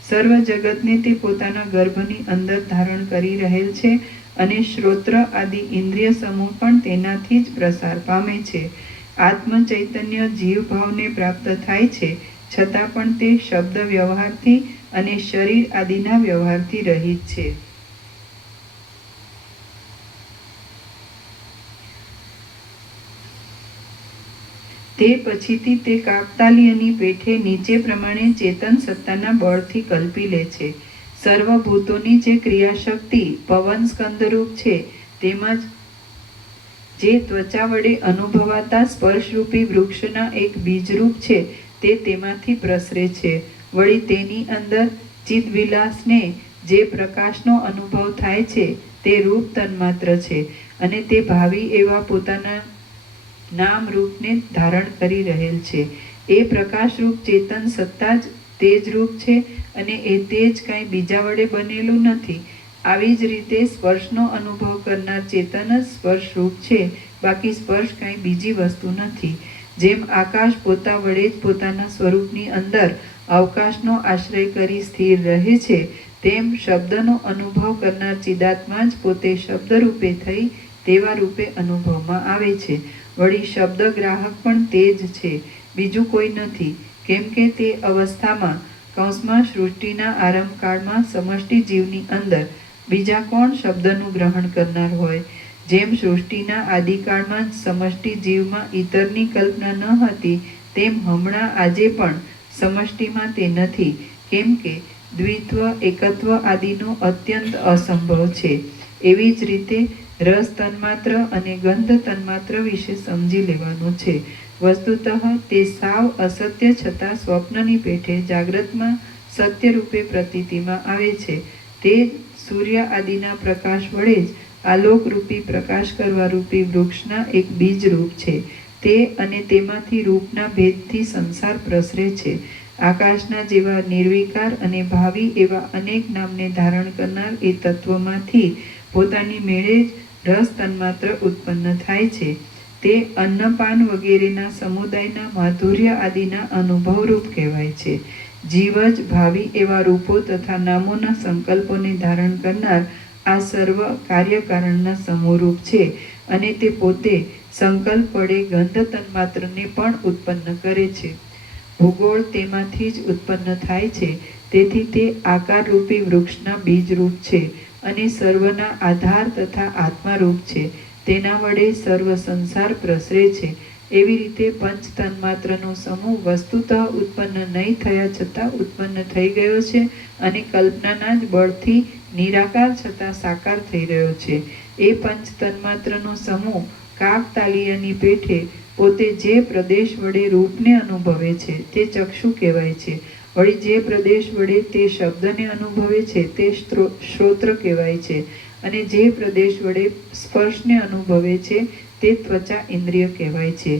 સર્વ જગતને તે પોતાના ગર્ભની અંદર ધારણ કરી રહેલ છે અને શ્રોત્ર આદિ ઇન્દ્રિય સમૂહ પણ તેનાથી જ પ્રસાર પામે છે. આત્મ ચૈતન્ય જીવ ભાવને પ્રાપ્ત થાય છે, છતાં પણ તે શબ્દ વ્યવહારથી અને શરીર આદિના વ્યવહારથી રહિત છે. તે પછીથી તે કાકતાલીયની પેઠે નીચે પ્રમાણે ચેતન સત્તાના બળથી કલ્પી લે છે. સર્વભૂતોની જે ક્રિયાશક્તિ પવન સ્કંદરૂપ છે, તેમજ જે ત્વચા વડે અનુભવાતા સ્પર્શરૂપી વૃક્ષના એક બીજરૂપ છે, તે તેમાંથી પ્રસરે છે. વળી તેની અંદર ચિદવિલાસને જે પ્રકાશનો અનુભવ થાય છે તે રૂપ તન્માત્ર છે અને તે ભાવિ એવા પોતાના નામ રૂપને ધારણ કરી રહેલ છે. એ પ્રકાશરૂપ ચેતન સત્તા જ તેજરૂપ છે અને એ તેજ કાંઈ બીજા વડે બનેલું નથી. આવી જ રીતે સ્પર્શનો અનુભવ કરનાર ચેતન જ સ્પર્શરૂપ છે, બાકી સ્પર્શ કાંઈ બીજી વસ્તુ નથી. જેમ આકાશ પોતા વડે જ પોતાના સ્વરૂપની અંદર અવકાશનો આશ્રય કરી સ્થિર રહે છે, તેમ શબ્દનો અનુભવ કરનાર ચિદાત્મા જ પોતે શબ્દરૂપે થઈ તેવા રૂપે અનુભવમાં આવે છે. વળી શબ્દ ગ્રાહક પણ તે જ છે, બીજું કોઈ નથી. કેમ કે તે અવસ્થામાં કૌંસમાં સૃષ્ટિના આરંભકાળમાં સમષ્ટિ જીવની અંદર બીજા કોણ શબ્દનું ગ્રહણ કરનાર હોય? જેમ સૃષ્ટિના આદિકાળમાં જ સમષ્ટિ જીવમાં ઈતરની કલ્પના ન હતી, તેમ હમણાં આજે પણ સમષ્ટિમાં તે નથી. કેમ કે દ્વિત્વ, એકત્વ આદિનો અત્યંત અસંભવ છે. એવી જ રીતે રસ તન્માત્ર અને ગંધ તન્માત્ર વિશે સમજી લેવાનું છે. વસ્તુતઃ તે સાવ અસત્ય છતાં સ્વપ્નની પેઠે જાગ્રતમાં સત્ય રૂપે પ્રતીતિમાં આવે છે. તે જ સૂર્ય આદિના પ્રકાશ વડે જ આલોકરૂપી પ્રકાશ કરવા રૂપી વૃક્ષના એક બીજ રૂપ છે. તે અને તેમાંથી રૂપના ભેદથી સંસાર પ્રસરે છે. આકાશના જેવા નિર્વિકાર અને ભાવિ એવા અનેક નામને ધારણ કરનાર એ તત્વમાંથી પોતાની મેળે જ રસ તન્માત્ર ઉત્પન્ન થાય છે. તે અન્નપાન વગેરેના સમુદાયના માધુર્ય આદિના અનુભવરૂપ કહેવાય છે. જીવ જ ભાવિ એવા રૂપો તથા નામોના સંકલ્પોને ધારણ કરનાર આ સર્વ કાર્યકારણના સમૂહરૂપ છે અને તે પોતે સંકલ્પ વડે ગંધ તન્માત્રને પણ ઉત્પન્ન કરે છે. ભૂગોળ તેમાંથી જ ઉત્પન્ન થાય છે. તેથી તે આકારરૂપી વૃક્ષના બીજરૂપ છે અને સર્વના આધાર તથા આત્મારૂપ છે. તેના વડે સર્વ સંસાર પ્રસરે છે. એવી રીતે પંચ તન્માત્રનો સમૂહ વસ્તુતઃ ઉત્પન્ન નહીં થયા છતાં ઉત્પન્ન થઈ ગયો છે અને કલ્પનાના જ બળથી નિરાકાર છતાં સાકાર થઈ રહ્યો છે. એ પંચ તન્માત્રનો સમૂહ કાકતાલીયની પેઠે પોતે જે પ્રદેશ વડે રૂપને અનુભવે છે તે ચક્ષુ કહેવાય છે. વળી જે પ્રદેશ વડે તે શબ્દને અનુભવે છે તે શ્રોત્ર કહેવાય છે અને જે પ્રદેશ વડે સ્પર્શને અનુભવે છે તે ત્વચા ઇન્દ્રિય કહેવાય છે.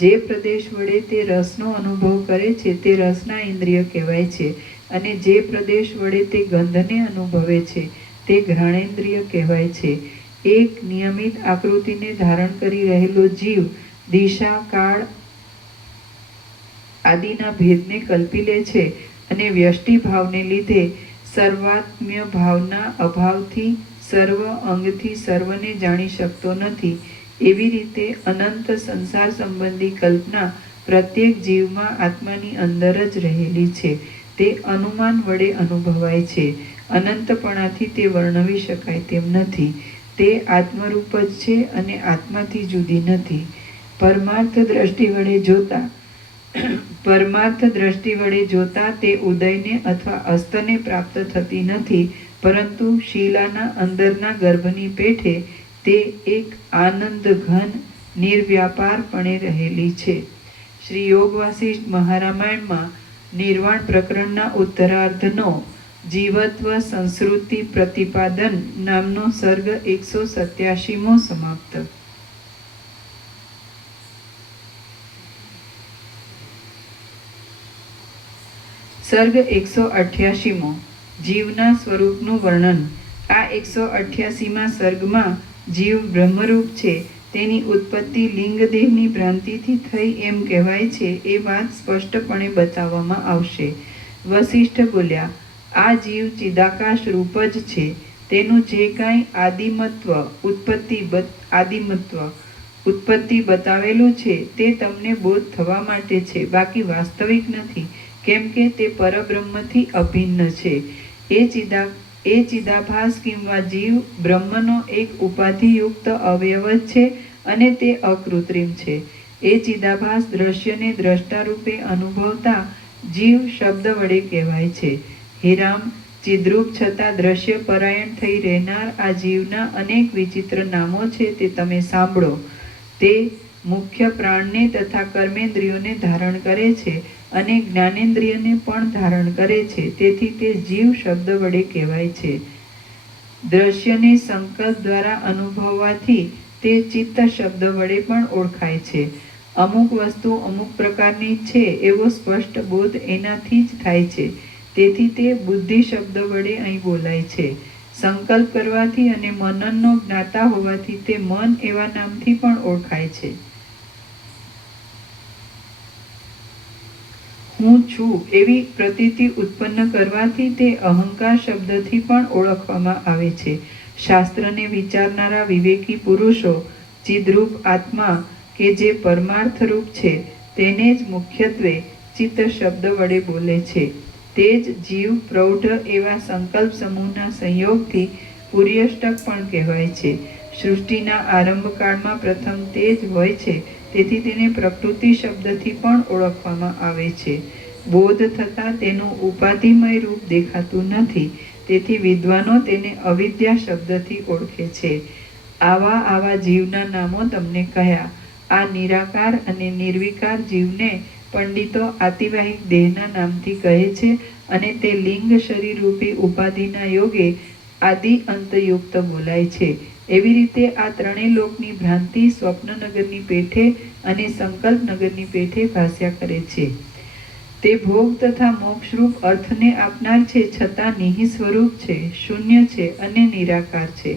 જે પ્રદેશ વડે તે રસનો અનુભવ કરે છે તે રસના ઇન્દ્રિય કહેવાય છે અને જે પ્રદેશ વડે તે ગંધને અનુભવે છે તે ઘ્રાણેન્દ્રિય કહેવાય છે. એક નિયમિત આકૃતિને ધારણ કરી રહેલો જીવ દિશા કાળ આદિના ભેદને કલ્પી લે છે અને વ્યષ્ટિ ભાવને લીધે સર્વાત્મ્ય ભાવના અભાવથી સર્વ અંગથી સર્વને જાણી શકતો નથી. એવી રીતે અનંત સંસાર સંબંધી કલ્પના પ્રત્યેક જીવમાં આત્માની અંદર જ રહેલી છે. તે અનુમાન વડે અનુભવાય છે. અનંતપણાથી તે વર્ણવી શકાય તેમ નથી. તે આત્મરૂપ જ છે અને આત્માથી જુદી નથી. પરમાર્થ દ્રષ્ટિ વડે જોતા તે ઉદયને અથવા અસ્તને પ્રાપ્ત થતી નથી, પરંતુ શીલાના અંદરના ગર્ભની પેઠે તે એક આનંદ ઘન નિર્વ્યાપારપણે રહેલી છે. શ્રી યોગ વાસિષ્ઠ મહારામાયણમાં નિર્વાણ પ્રકરણના ઉત્તરાર્ધનો જીવત્વ સંસ્કૃતિ પ્રતિપાદન નામનો સર્ગ 187મો સમાપ્ત. સર્ગ 188મો જીવના સ્વરૂપનું વર્ણન. આ 188મા સર્ગમાં જીવ બ્રહ્મરૂપ છે. તેની ઉત્પત્તિ લિંગદેહની ભ્રાંતિથી થઈ એમ કહેવાય છે. એ વાત સ્પષ્ટપણે બતાવવામાં આવશે. વસિષ્ઠ બોલ્યા, આ જીવ ચિદાકાશ રૂપ જ છે. તેનું જે કાંઈ ઉત્પત્તિ બતાવેલું છે તે તમને બોધ થવા માટે છે, બાકી વાસ્તવિક નથી, કેમ કે તે પરબ્રહ્મથી અભિન્ન છે. એ ચિદાભાસ કિંવા જીવ બ્રહ્મનો એક ઉપાધિયુક્ત અવયવ જ છે અને તે અકૃત્રિમ છે. એ ચિદાભાસ દ્રશ્યને દ્રષ્ટા રૂપે અનુભવતા જીવ શબ્દ વડે કહેવાય છે. હે રામ, ચિદ્રૂપ છતાં દ્રશ્ય પરાયણ થઈ રહેનાર આ જીવના અનેક વિચિત્ર નામો છે તે તમે સાંભળો. તે મુખ્ય પ્રાણને તથા કર્મેન્દ્રિયોને ધારણ કરે છે અને જ્ઞાનેન્દ્રિયને પણ ધારણ કરે છે. તેથી તે જીવ શબ્દ વડે કહેવાય છે. દ્રશ્યને સંકલ્પ દ્વારા અનુભવવાથી તે ચિત્ત શબ્દ વડે પણ ઓળખાય છે. અમુક વસ્તુ અમુક પ્રકારની છે એવો સ્પષ્ટ બોધ એનાથી જ થાય છે. તેથી તે બુદ્ધિ શબ્દ વડે અહીં બોલાય છે. સંકલ્પ કરવાથી અને મનનનો જ્ઞાતા હોવાથી તે મન એવા નામથી પણ ઓળખાય છે. હું છું એવી પ્રતીતિ ઉત્પન્ન કરવાથી તે અહંકાર શબ્દથી પણ ઓળખવામાં આવે છે. શાસ્ત્રને વિચારનારા વિવેકી પુરુષો ચિદ્રૂપ આત્મા કે જે પરમાર્થરૂપ છે તેને જ મુખ્યત્વે ચિત્ત શબ્દ વડે બોલે છે. તે જ જીવ પ્રૌઢ એવા સંકલ્પ સમૂહના સંયોગથી પુર્યષ્ટક પણ કહેવાય છે. સૃષ્ટિના આરંભકાળમાં પ્રથમ તે જ હોય છે. તેથી તેને પ્રકૃતિ શબ્દથી પણ ઓળખવામાં આવે છે. બોધ થતાં તેનું ઉપાધિમય રૂપ દેખાતું નથી. તેથી વિદ્વાનો તેને અવિદ્યા શબ્દથી ઓળખે છે. આવા જીવના નામો તમને કહ્યા. આ નિરાકાર અને નિર્વિકાર જીવને પંડિતો આતિવાહિક દેહના નામથી કહે છે અને તે લિંગ શરીર રૂપી ઉપાધિના યોગે આદિ અંતયુક્ત બોલાય છે. એવી રીતે આ ત્રણેય લોકની ભ્રાંતિ સ્વપ્નનગરની પેઠે અને સંકલ્પનગરની પેઠે ભાસ્યા કરે છે. તે ભોગ તથા મોક્ષરૂપ અર્થને આપનાર છે, છતાં નિહિ સ્વરૂપ છે, શૂન્ય છે અને નિરાકાર છે.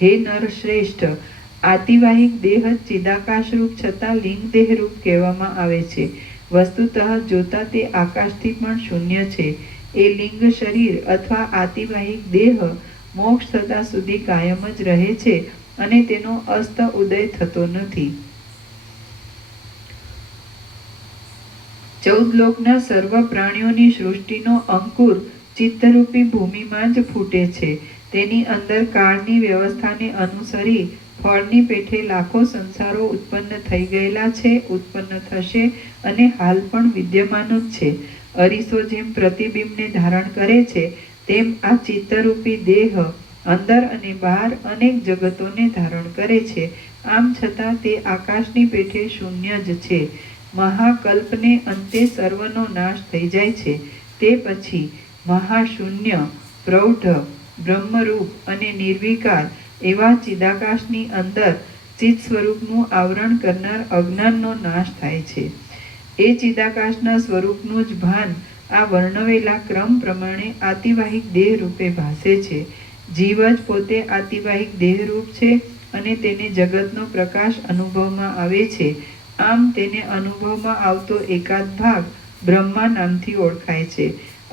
હે નર શ્રેષ્ઠ, આતિવાહિક દેહ ચિદાકાશરૂપ છતાં લિંગ દેહરૂપ કહેવામાં આવે છે. વસ્તુતઃ જોતા તે આકાશથી પણ શૂન્ય છે. એ લિંગ શરીર અથવા આતિવાહિક દેહ મોક્ષ થતા સુધી કાયમ જ રહે છે અને તેનો અસ્ત ઉદય થતો નથી. 14 લોકના સર્વ પ્રાણીઓની સૃષ્ટિનો અંકુર ચિત્તરૂપી ભૂમિમાં જ ફૂટે છે. તેની અંદર કાળની વ્યવસ્થાને અનુસરી ફળની પેઠે લાખો સંસારો ઉત્પન્ન થઈ ગયેલા છે, ઉત્પન્ન થશે અને હાલ પણ વિદ્યમાન જ છે. અરીસો જેમ પ્રતિબિંબને ધારણ કરે છે તેમ આ ચિત્તરૂપી દેહ અંદર અને બહાર અનેક જગતોને ધારણ કરે છે. આમ છતાં તે આકાશની પેઠે શૂન્ય જ છે. મહાકલ્પને અંતે સર્વનો નાશ થઈ જાય છે. તે પછી મહાશૂન્ય, પ્રૌઢ, બ્રહ્મરૂપ અને નિર્વિકાર એવા ચિદાકાશની અંદર ચિત્ત સ્વરૂપનું આવરણ કરનાર અજ્ઞાનનો નાશ થાય છે. એ ચિદાકાશના સ્વરૂપનું જ ભાન આ વર્ણવેલા ક્રમ પ્રમાણે આતિવાહિક દેહ રૂપે ભાસે છે. જીવ જ પોતે આતિવાહિક દેહરૂપ છે અને તેને જગતનો પ્રકાશ અનુભવમાં આવે છે. આમ તેને અનુભવમાં આવતો એકાદ ભાગ બ્રહ્મા નામથી ઓળખાય છે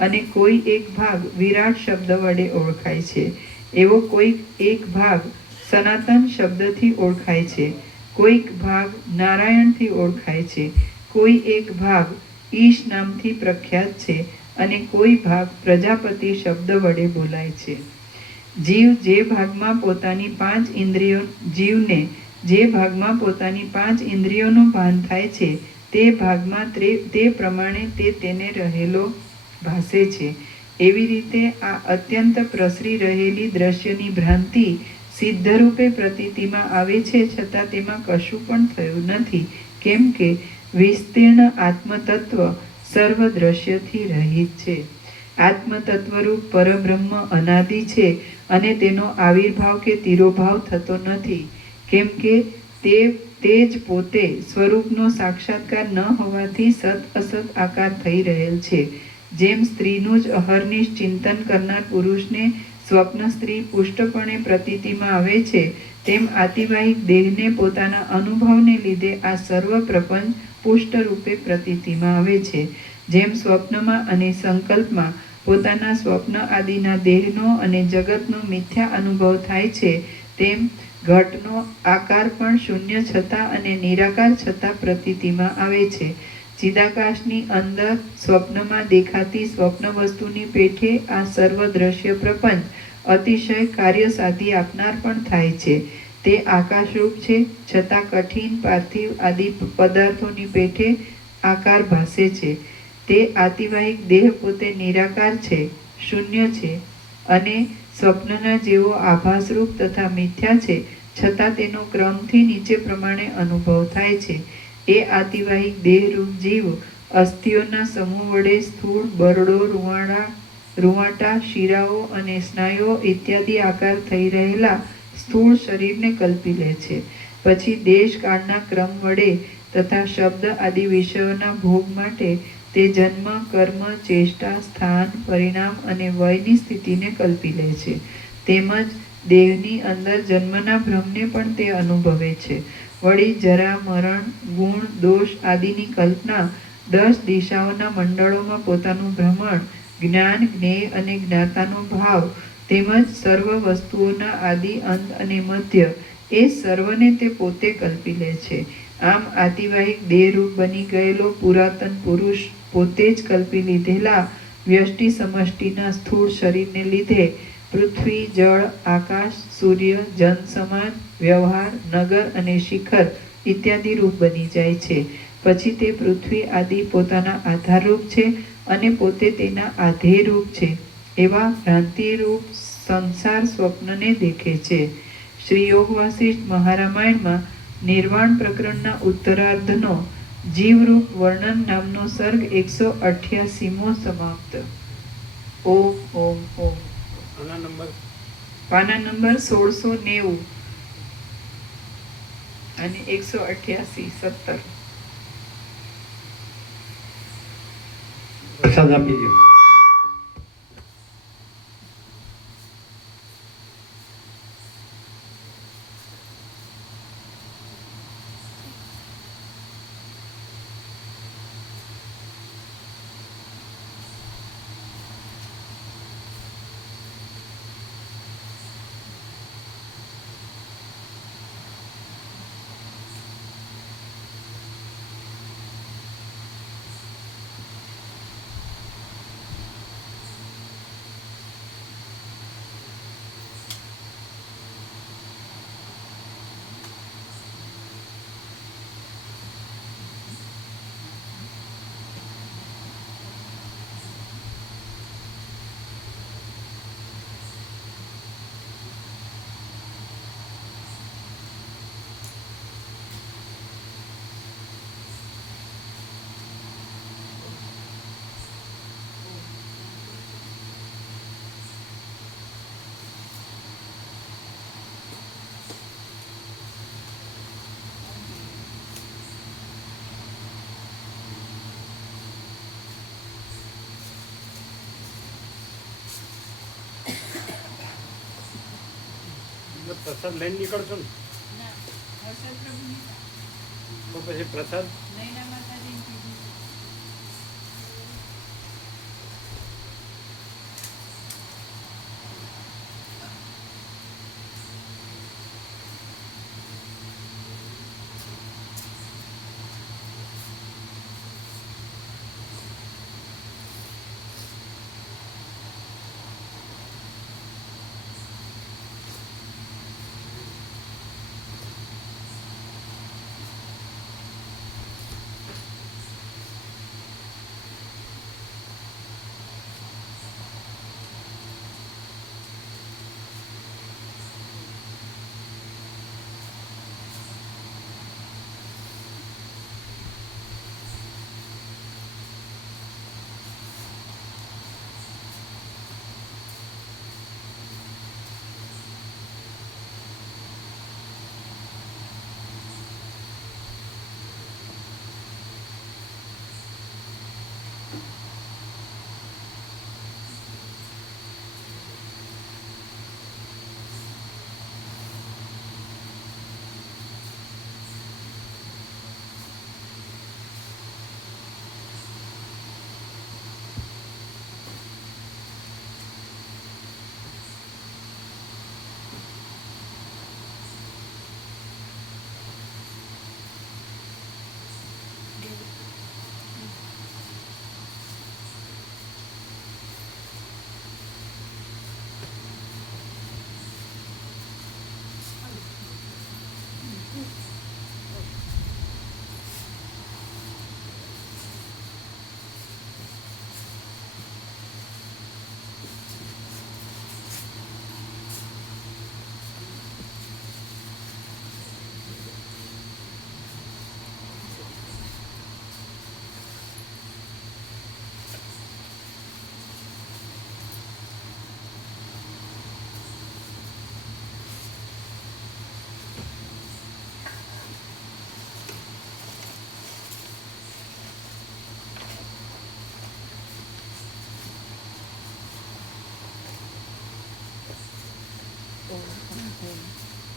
અને કોઈ એક ભાગ વિરાટ શબ્દ વડે ઓળખાય છે. એવો કોઈક એક ભાગ સનાતન શબ્દથી ઓળખાય છે, કોઈક ભાગ નારાયણથી ઓળખાય છે, કોઈ એક ભાગ ઈશ નામથી પ્રખ્યાત છે અને કોઈ ભાગ પ્રજાપતિ શબ્દ વડે બોલાય છે. જીવને જે ભાગમાં પોતાની 5 ઇન્દ્રિયોનું ભાન થાય છે તે ભાગમાં તે પ્રમાણે તે તેને રહેલો ભાસે છે. એવી રીતે આ અત્યંત પ્રસરી રહેલી દ્રશ્યની ભ્રાંતિ સિદ્ધરૂપે પ્રતીતિમાં આવે છે, છતાં તેમાં કશું પણ થયું નથી, કેમ કે વિસ્તીર્ણ આત્મતત્વ સર્વ દ્રશ્યથી રહિત છે. આત્મતત્વરૂપ પરબ્રહ્મ અનાદિ છે અને તેનો આવિર્ભાવ કે તિરોભાવ થતો નથી, કેમ કે તે જ પોતે સ્વરૂપનો સાક્ષાત્કાર ન હોવાથી સત અસત આકાર થઈ રહેલ છે. જેમ સ્ત્રીનું જ અહર્નિશ ચિંતન કરનાર પુરુષને સ્વપ્ન સ્ત્રી પુષ્ટપણે પ્રતીતિમાં આવે છે, તેમ આતિવાહિક દેહને પોતાના અનુભવને લીધે આ સર્વ પ્રપંચ પુષ્ટ રૂપે પ્રતીતિમાં આવે છે. જેમ સ્વપ્નમાં અને સંકલ્પમાં પોતાના સ્વપ્ન આદિના દેહનો અને જગતનો મિથ્યા અનુભવ થાય છે, તેમ ઘટનો આકાર પણ શૂન્ય છતાં અને નિરાકાર છતાં પ્રતીતિમાં આવે છે. ચિદાકાશની અંદર સ્વપ્નમાં દેખાતી સ્વપ્ન વસ્તુની પેઠે આ સર્વ દ્રશ્ય પ્રપંચ અતિશય કાર્ય સાધી આપનાર પણ થાય છે. તે આકાશરૂપ છે, છતાં કઠિન પાર્થિવ આદિ પદાર્થોની પેઠે આકાર ભાસે છે. તે આતિવાહિક દેહ પોતે નિરાકાર છે, શૂન્ય છે અને સ્વપ્નના જેવો આભાસરૂપ તથા મિથ્યા છે, છતાં તેનો ક્રમથી નીચે પ્રમાણે અનુભવ થાય છે. એ આતિવાહિક દેહરૂપ જીવ અસ્થિઓના સમૂહ વડે સ્થૂળ, બરડો, રૂંવાટા, શિરાઓ અને સ્નાયુઓ ઇત્યાદિ આકાર થઈ રહેલા સ્થૂળ શરીરને કલ્પી લે છે. પછી દેશ કાળના ક્રમ વડે તથા શબ્દ આદિ વિષયોના ભોગ માટે તે જન્મ, કર્મ, ચેષ્ટા, સ્થાન, પરિણામ અને વયની સ્થિતિને કલ્પી લે છે. તેમજ દેહની અંદર જન્મના ભ્રમને પણ તે અનુભવે છે. વળી જરા, મરણ, ગુણ, દોષ આદિની કલ્પના, 10 દિશાઓના મંડળોમાં પોતાનું ભ્રમણ, જ્ઞાન, જ્ઞેય અને જ્ઞાતાનો ભાવ, તેમજ સર્વ વસ્તુઓના આદિ, અંત અને મધ્ય એ સર્વને તે પોતે કલ્પી લે છે. આમ આતિવાહિક દેહરૂપ બની ગયેલો પુરાતન પુરુષ પોતે જ કલ્પી લીધેલા વ્યષ્ટિ સમષ્ટિના સ્થૂળ શરીરને લીધે પૃથ્વી, જળ, આકાશ, સૂર્ય, જન સમાજ, વ્યવહાર, નગર અને શિખર ઇત્યાદિ રૂપ બની જાય છે. પછી તે પૃથ્વી આદિ પોતાના આધારરૂપ છે અને પોતે તેના આધેયરૂપ છે. એવા ભ્રાંતિરૂપ સંસાર સ્વપ્નને દેખે છે. શ્રી યોગ વાસિષ્ઠ મહારામાયણમાં નિર્વાણ પ્રકરણના ઉત્તરાર્ધનો જીવરૂપ વર્ણન નામનો સર્ગ 188મો સમાપ્ત. ઓમ ઓમ ઓમ. પાના નંબર 1690 અને 188 17. પ્રસાદ આપી દો. પ્રસાદ લઈને નીકળશો ને તો પછી પ્રસાદ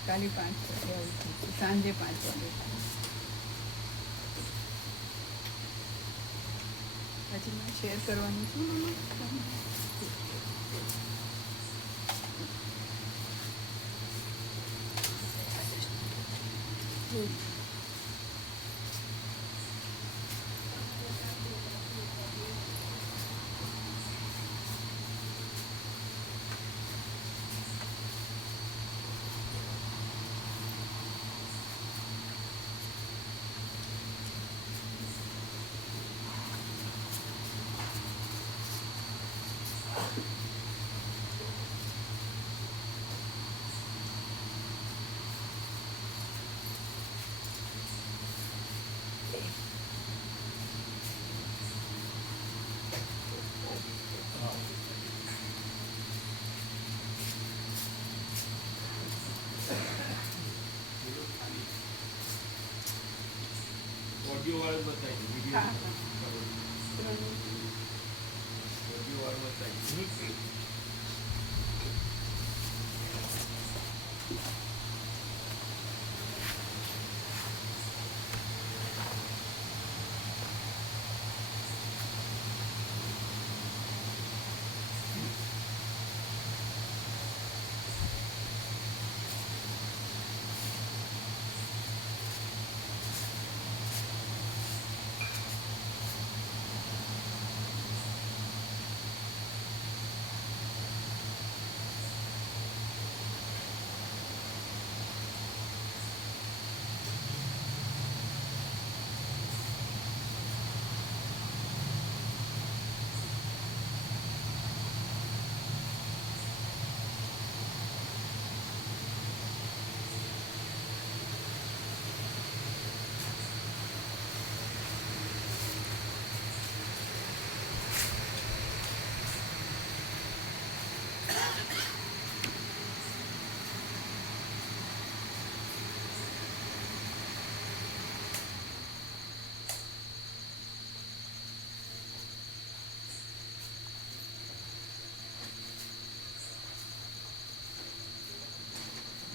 કાલે 5 વાગે આવું, સાંજે 5 વાગે. પછી મેં શેર કરવાનું છું. ઓડિયો વાળું બતાવી હા, વિડીયો હા. ઓડિયો વાળું બતાવી